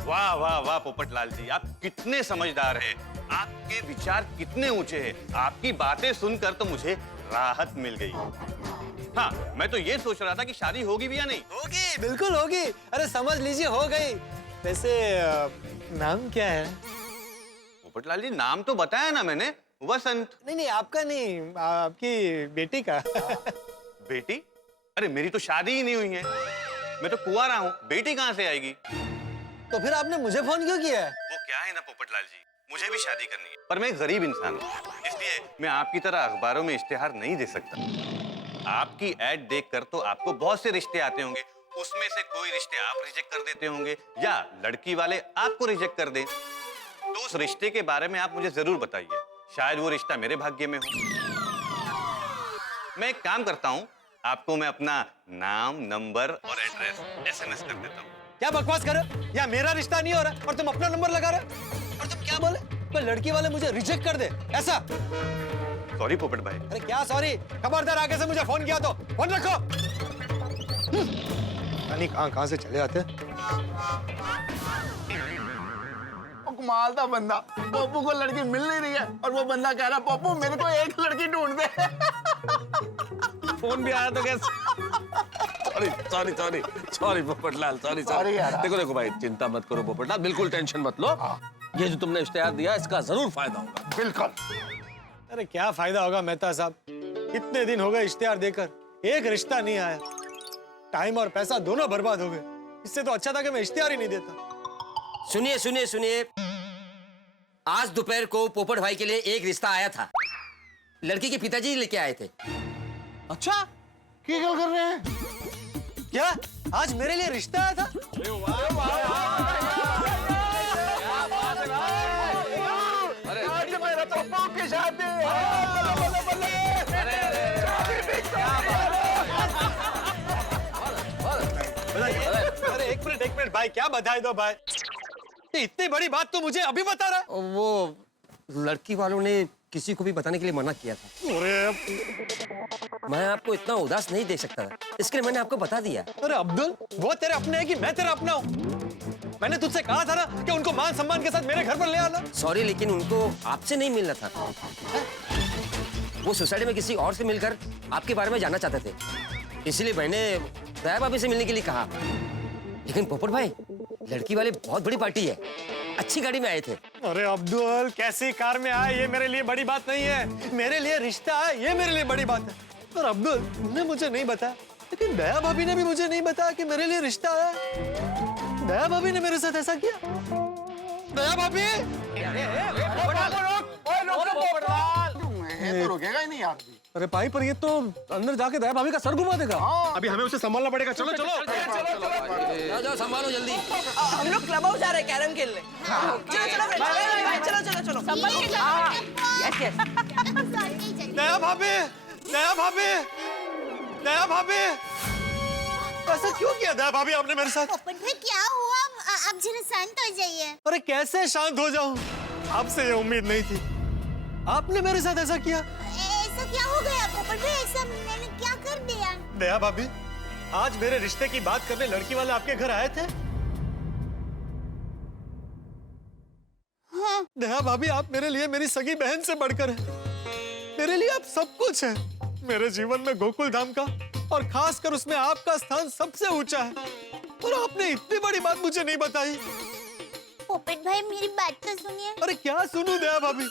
वाह वाह वाह पोपटलाल जी, आप कितने समझदार हैं, आपके विचार कितने ऊंचे हैं। आपकी बातें सुनकर तो मुझे राहत मिल गई। हाँ, मैं तो ये सोच रहा था कि शादी होगी भी या नहीं। होगी, बिल्कुल होगी। अरे समझ लीजिए हो गई। वैसे नाम क्या है? पोपटलाल जी, नाम तो बताया ना मैंने, वसंत। नहीं, आपका नहीं, आपकी बेटी का। बेटी? अरे मेरी तो शादी ही नहीं हुई है, मैं तो कुंवारा हूँ, बेटी कहाँ से आएगी? तो फिर आपने मुझे फोन क्यों किया है? वो क्या है ना पोपटलाल जी, मुझे भी शादी करनी है, पर मैं एक गरीब इंसान हूँ, इसलिए मैं आपकी तरह अखबारों में इश्तिहार नहीं दे सकता। आपकी एड देखकर तो आपको बहुत से रिश्ते आते होंगे, उसमें से कोई रिश्ते आप रिजेक्ट कर देते होंगे या लड़की वाले आपको रिजेक्ट कर दें। तो उस रिश्ते के बारे में आप मुझे जरूर बताइए, शायद वो रिश्ता मेरे भाग्य में हो। मैं एक काम करता हूँ, आपको मैं अपना नाम, नंबर और एड्रेस SMS कर देता हूँ। क्या बकवास कर रहे हो? या मेरा रिश्ता नहीं हो रहा और तुम अपना नंबर लगा रहे हो? और तुम क्या बोले? कोई लड़की वाले मुझे रिजेक्ट कर दे, ऐसा? सॉरी पोपट भाई। अरे क्या सॉरी? खबरदार आगे से मुझे फोन किया तो फोन रखो। कहाँ से चले आते? कमाल था बंदा, पप्पू को लड़की मिल नहीं रही है और वो बंदा कह रहा पप्पू मेरे को एक लड़की ढूंढ दे। फोन भी आया तो कैसे? सॉरी पोपटलाल, सॉरी यार। देखो भाई, चिंता मत करो पोपटलाल, बिल्कुल टेंशन मत लो। ये जो तुमने इश्तिहार दिया इसका जरूर फायदा होगा। बिल्कुल। अरे क्या फायदा होगा मेहता साहब, इतने दिन हो गए इश्तिहार देकर, एक रिश्ता नहीं आया, टाइम और पैसा दोनों बर्बाद हो गए। इससे तो अच्छा था कि मैं इश्तिहार ही नहीं देता। सुनिए, आज दोपहर को पोपट भाई के लिए एक रिश्ता आया था, लड़की के पिताजी लेके आए थे। अच्छा, क्या गल कर रहे हैं? क्या आज मेरे लिए रिश्ता आया था? आज मेरा पप्पू की शादी। अरे एक मिनट भाई, क्या बधाई दो भाई, इतनी बड़ी बात तो मुझे अभी बता रहा। वो लड़की वालों ने किसी को भी बताने के लिए मना किया था। अरे मैं आपको इतना उदास नहीं देख सकता था, इसके लिए मैंने आपको बता दिया। अरे अब्दुल, वो तेरे अपने हैं कि मैं तेरा अपना हूँ? मैंने तुझसे कहा था ना कि उनको मान सम्मान के साथ मेरे घर पर ले आना। सॉरी, लेकिन उनको आपसे नहीं मिलना था। वो सोसाइटी में किसी और से मिलकर आपके बारे में जानना चाहते थे, इसलिए मैंने दया भाभी से मिलने के लिए कहा। लेकिन पोपट भाई, लड़की वाले बहुत बड़ी पार्टी है, अच्छी गाड़ी में आए थे। अरे अब्दुल, कैसी कार में आए ये मेरे लिए बड़ी बात नहीं है, मेरे लिए रिश्ता है ये मेरे लिए बड़ी बात है। और अब्दुल, तुमने मुझे नहीं बताया, लेकिन दया भाभी ने भी मुझे नहीं बताया कि मेरे लिए रिश्ता है। दया भाभी ने मेरे साथ ऐसा किया। दया भाभी, रुकेगा ही नहीं यार। अरे भाई, पर ये तो अंदर जाके दया भाभी का सर घुमा देगा। अभी हमें उसे संभालना पड़ेगा। चलो जाओ संभालो जल्दी। हम लोग क्लब हाउस जा रहे हैं कैरम खेलने। चलो संभल के जाओ। यस। दया भाभी, ऐसा क्यों किया दया भाभी आपने मेरे साथ? पोपट भाई क्या हुआ? आप जरा शांत हो जाइए। अरे कैसे शांत हो जाऊं? आपसे ये उम्मीद नहीं थी, आपने मेरे साथ ऐसा किया। ऐसा क्या हो गया पोपट भाई? ऐसा मैंने क्या कर दिया? दया भाभी, आज मेरे रिश्ते की बात करने लड़की वाले आपके घर आए थे। हाँ। दया भाभी, आप मेरे लिए मेरी सगी बहन से बढ़कर हैं, मेरे लिए आप सब कुछ हैं। मेरे जीवन में गोकुल धाम का और खासकर उसमें आपका स्थान सबसे ऊंचा है, और आपने इतनी बड़ी बात मुझे नहीं बताई। पोपट भाई, मेरी बात तो सुनिए। अरे क्या सुनूं दया भाभी,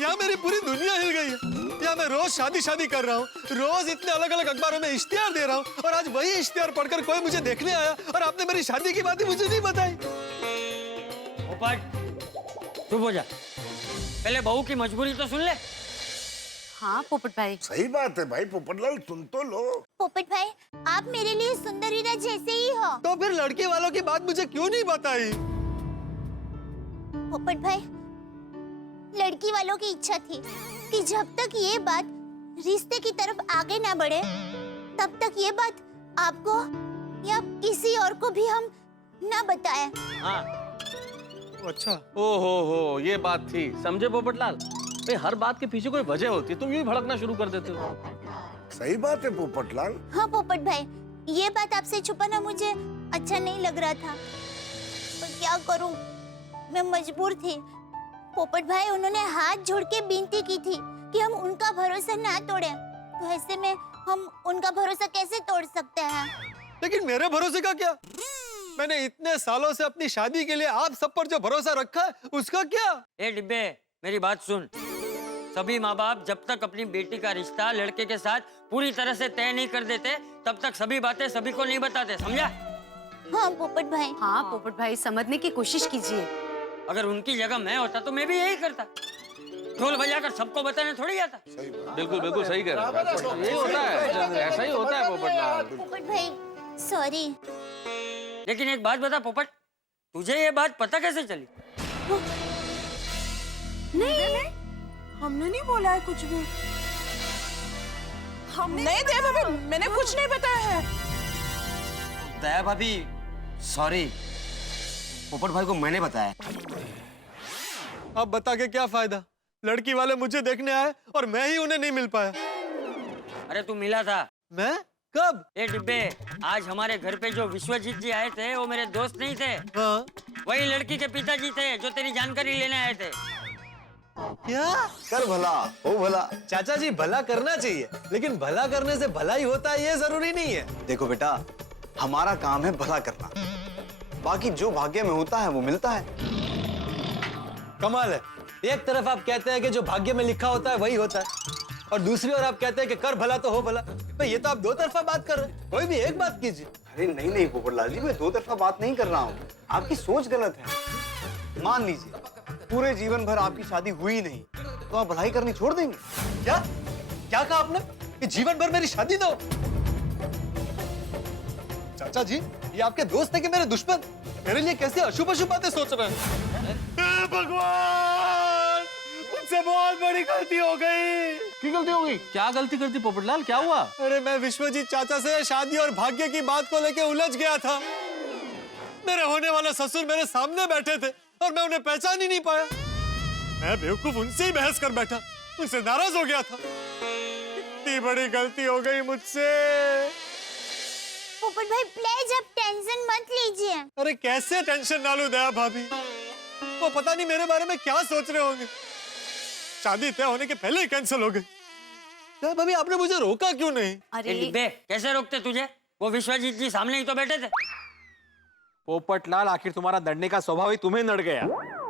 यहाँ मेरी पूरी दुनिया हिल गई है, या क्या मैं रोज शादी कर रहा हूँ, रोज इतने अलग अलग अखबारों में इश्तिहार दे रहा हूँ, और आज वही इश्तिहार पढ़कर कोई मुझे देखने आया और आपने मेरी शादी की बात ही मुझे नहीं बताई। पोपट चुप हो जा, पहले बहू की मजबूरी तो सुन ले। हाँ पोपट भाई, सही बात है भाई पोपटलाल, सुन तो लो। पोपट भाई, आप मेरे लिए सुंदर हीरा जैसे ही हो। तो फिर लड़के वालों की बात मुझे क्यों नहीं बताई? पोपट भाई, लड़की वालों की इच्छा थी कि जब तक ये बात रिश्ते की तरफ आगे ना बढ़े, तब तक ये बात आपको या किसी और को भी हम ना बताएं। हाँ। अच्छा। हो, ये बात थी, समझे पोपटलाल? भाई हर बात के पीछे कोई वजह होती है, तुम यूं ही भड़कना शुरू कर देते हो। सही बात है पोपटलाल। हाँ पोपट भाई, ये बात आपसे छुपाना मुझे अच्छा नहीं लग रहा था, पर क्या करूं, मैं मजबूर थी। पोपट भाई, उन्होंने हाथ जोड़ के विनती की थी कि हम उनका भरोसा ना तोड़ें, तो ऐसे में हम उनका भरोसा कैसे तोड़ सकते हैं? लेकिन मेरे भरोसे का क्या? मैंने इतने सालों से अपनी शादी के लिए आप सब पर जो भरोसा रखा है, उसका क्या? ए डिब्बे, मेरी बात सुन। सभी माँ बाप जब तक अपनी बेटी का रिश्ता लड़के के साथ पूरी तरह से तय नहीं कर देते, तब तक सभी बातें सभी को नहीं बताते, समझा? हाँ पोपट भाई। हाँ पोपट भाई, समझने की कोशिश कीजिए। अगर उनकी जगह मैं होता तो मैं भी यही करता, ढोल बजाकर सबको बताने थोड़ी जाता। बिल्कुल बिल्कुल सही कह रहे हो, यही होता है, ऐसा ही होता है पोपटलाल। पोपट भाई सॉरी। लेकिन एक बात बता पोपट, तुझे ये बात पता कैसे चली? नहीं, हमने नहीं बोला है कुछ भी। हमने नहीं दया भाभी, मैंने कुछ नहीं बताया है। दया भाभी सॉरी, पोपट भाई को मैंने बताया। अब बता के क्या फायदा? लड़की वाले मुझे देखने आए और मैं ही उन्हें नहीं मिल पाया। अरे तू मिला था। मैं? कब? ए डिब्बे, आज हमारे घर पे जो विश्वजीत जी आए थे वो मेरे दोस्त नहीं थे। हाँ। वही लड़की के पिताजी थे जो तेरी जानकारी लेने आए थे। क्या? कर भला हो भला। चाचा जी, भला करना चाहिए, लेकिन भला करने से भला ही होता है ये जरूरी नहीं है। देखो बेटा, हमारा काम है भला करना, बाकी जो भाग्य में होता है वो मिलता है। कमाल है, एक तरफ आप कहते हैं कि जो भाग्य में लिखा होता है वही होता है, और दूसरी ओर आप कहते हैं कि कर भला तो हो भला। भाई ये तो आप दो तरफा बात कर रहे हैं, कोई भी एक बात कीजिए। अरे नहीं पोपटलाल जी, मैं दो तरफा बात नहीं कर रहा हूँ, आपकी सोच गलत है। मान लीजिए पूरे जीवन भर आपकी शादी हुई नहीं, तो आप भलाई करनी छोड़ देंगे? क्या क्या कहा आपने कि जीवन भर मेरी शादी ना हो? चाचा जी, ये आपके दोस्त है कि मेरे दुश्मन? मेरे लिए कैसे अशुभ अशुभ बातें सोच रहे हैं? भगवान, मुझसे बहुत बड़ी गलती हो गई। की गलती हो गई? क्या गलती करती पोपटलाल, क्या हुआ? अरे मैं विश्वजीत चाचा से शादी और भाग्य की बात को लेकर उलझ गया था। मेरे होने वाले ससुर मेरे सामने बैठे थे और मैं उन्हें पहचान ही नहीं पाया। मैं बेवकूफ उनसे ही बहस कर बैठा, उनसे नाराज हो गया था। इतनी बड़ी गलती हो गई मुझसे। पोपट भाई प्लीज आप टेंशन मत लीजिए। अरे कैसे टेंशन ना लूं दया भाभी, वो पता नहीं मेरे बारे में क्या सोच रहे होंगे। शादी तय होने के पहले ही कैंसिल हो गई। दया भाभी, आपने मुझे रोका क्यों नहीं? अरे डिब्बे, कैसे रोकते तुझे? वो विश्वजीत जी सामने ही तो बैठे थे। पोपटलाल, आखिर तुम्हारा दड़ने का स्वभाव ही तुम्हें नड़ गया।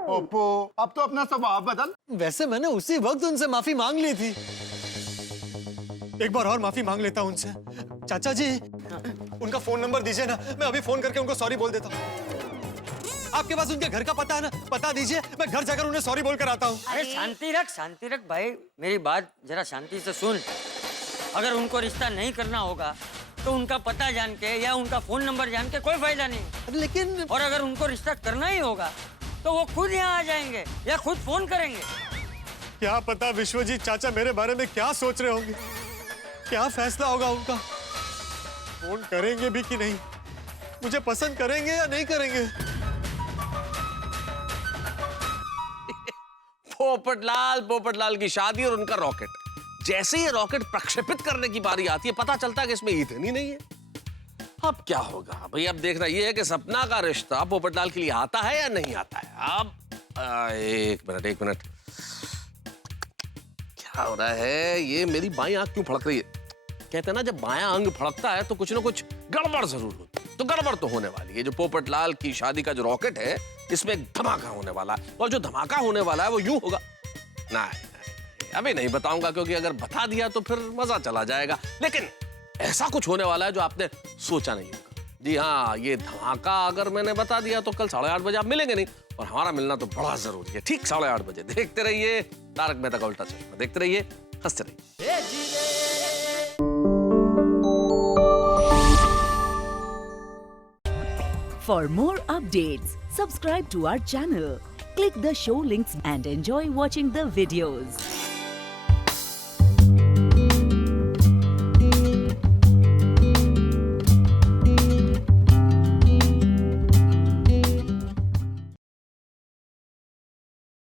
ओप्पो, अब तो अपना स्वभाव बदल। वैसे मैंने उसी वक्त उनसे माफी मांग ली थी। एक बार और माफी मांग लेता हूं उनसे। चाचा जी, उनका फोन नंबर दीजिए ना, मैं अभी फोन करके उनको सॉरी बोल देता हूँ। आपके पास उनके घर का पता है ना? पता दीजिए, मैं घर जाकर उन्हें सॉरी बोल कर आता हूँ। अरे शांति रख भाई, मेरी बात जरा शांति से सुन। अगर उनको रिश्ता नहीं करना होगा तो उनका पता जान के या उनका फोन नंबर जान के कोई फायदा नहीं। लेकिन और अगर उनको रिश्ता करना ही होगा तो वो खुद यहाँ आ जाएंगे या खुद फोन करेंगे। क्या पता विश्वजीत चाचा मेरे बारे में क्या सोच रहे होंगे, क्या फैसला होगा उनका। फोन करेंगे भी कि नहीं, मुझे पसंद करेंगे या नहीं करेंगे। पोपटलाल की शादी और उनका रॉकेट, जैसे ही रॉकेट प्रक्षेपित करने की बारी आती है, पता चलता है कि इसमें ईंधन ही नहीं है। अब क्या होगा भाई? अब देखना ये है कि सपना का रिश्ता पोपटलाल के लिए आता है या नहीं आता है। अब एक मिनट, क्या हो रहा है? ये मेरी बाईं आंख क्यों फड़क रही है? कहते हैं ना, जब बायां अंग फड़कता है तो कुछ ना कुछ गड़बड़ जरूर होती है। तो गड़बड़ तो होने वाली है। जो पोपटलाल की शादी का जो रॉकेट है, इसमें एक धमाका होने वाला है, और जो धमाका होने वाला है वो यूं होगा। नहीं, अभी नहीं बताऊंगा, क्योंकि अगर बता दिया तो फिर मजा चला जाएगा। लेकिन ऐसा कुछ होने वाला है जो आपने सोचा नहीं होगा। जी हाँ, ये धमाका अगर मैंने बता दिया तो कल 8:30 बजे आप मिलेंगे नहीं, और हमारा मिलना तो बड़ा जरूरी है। ठीक 8:30 बजे देखते रहिए तारक मेहता का उल्टा चश्मा, देखते रहिए, हंसते रहिए। For more updates, subscribe to our channel, click the show links and enjoy watching the videos.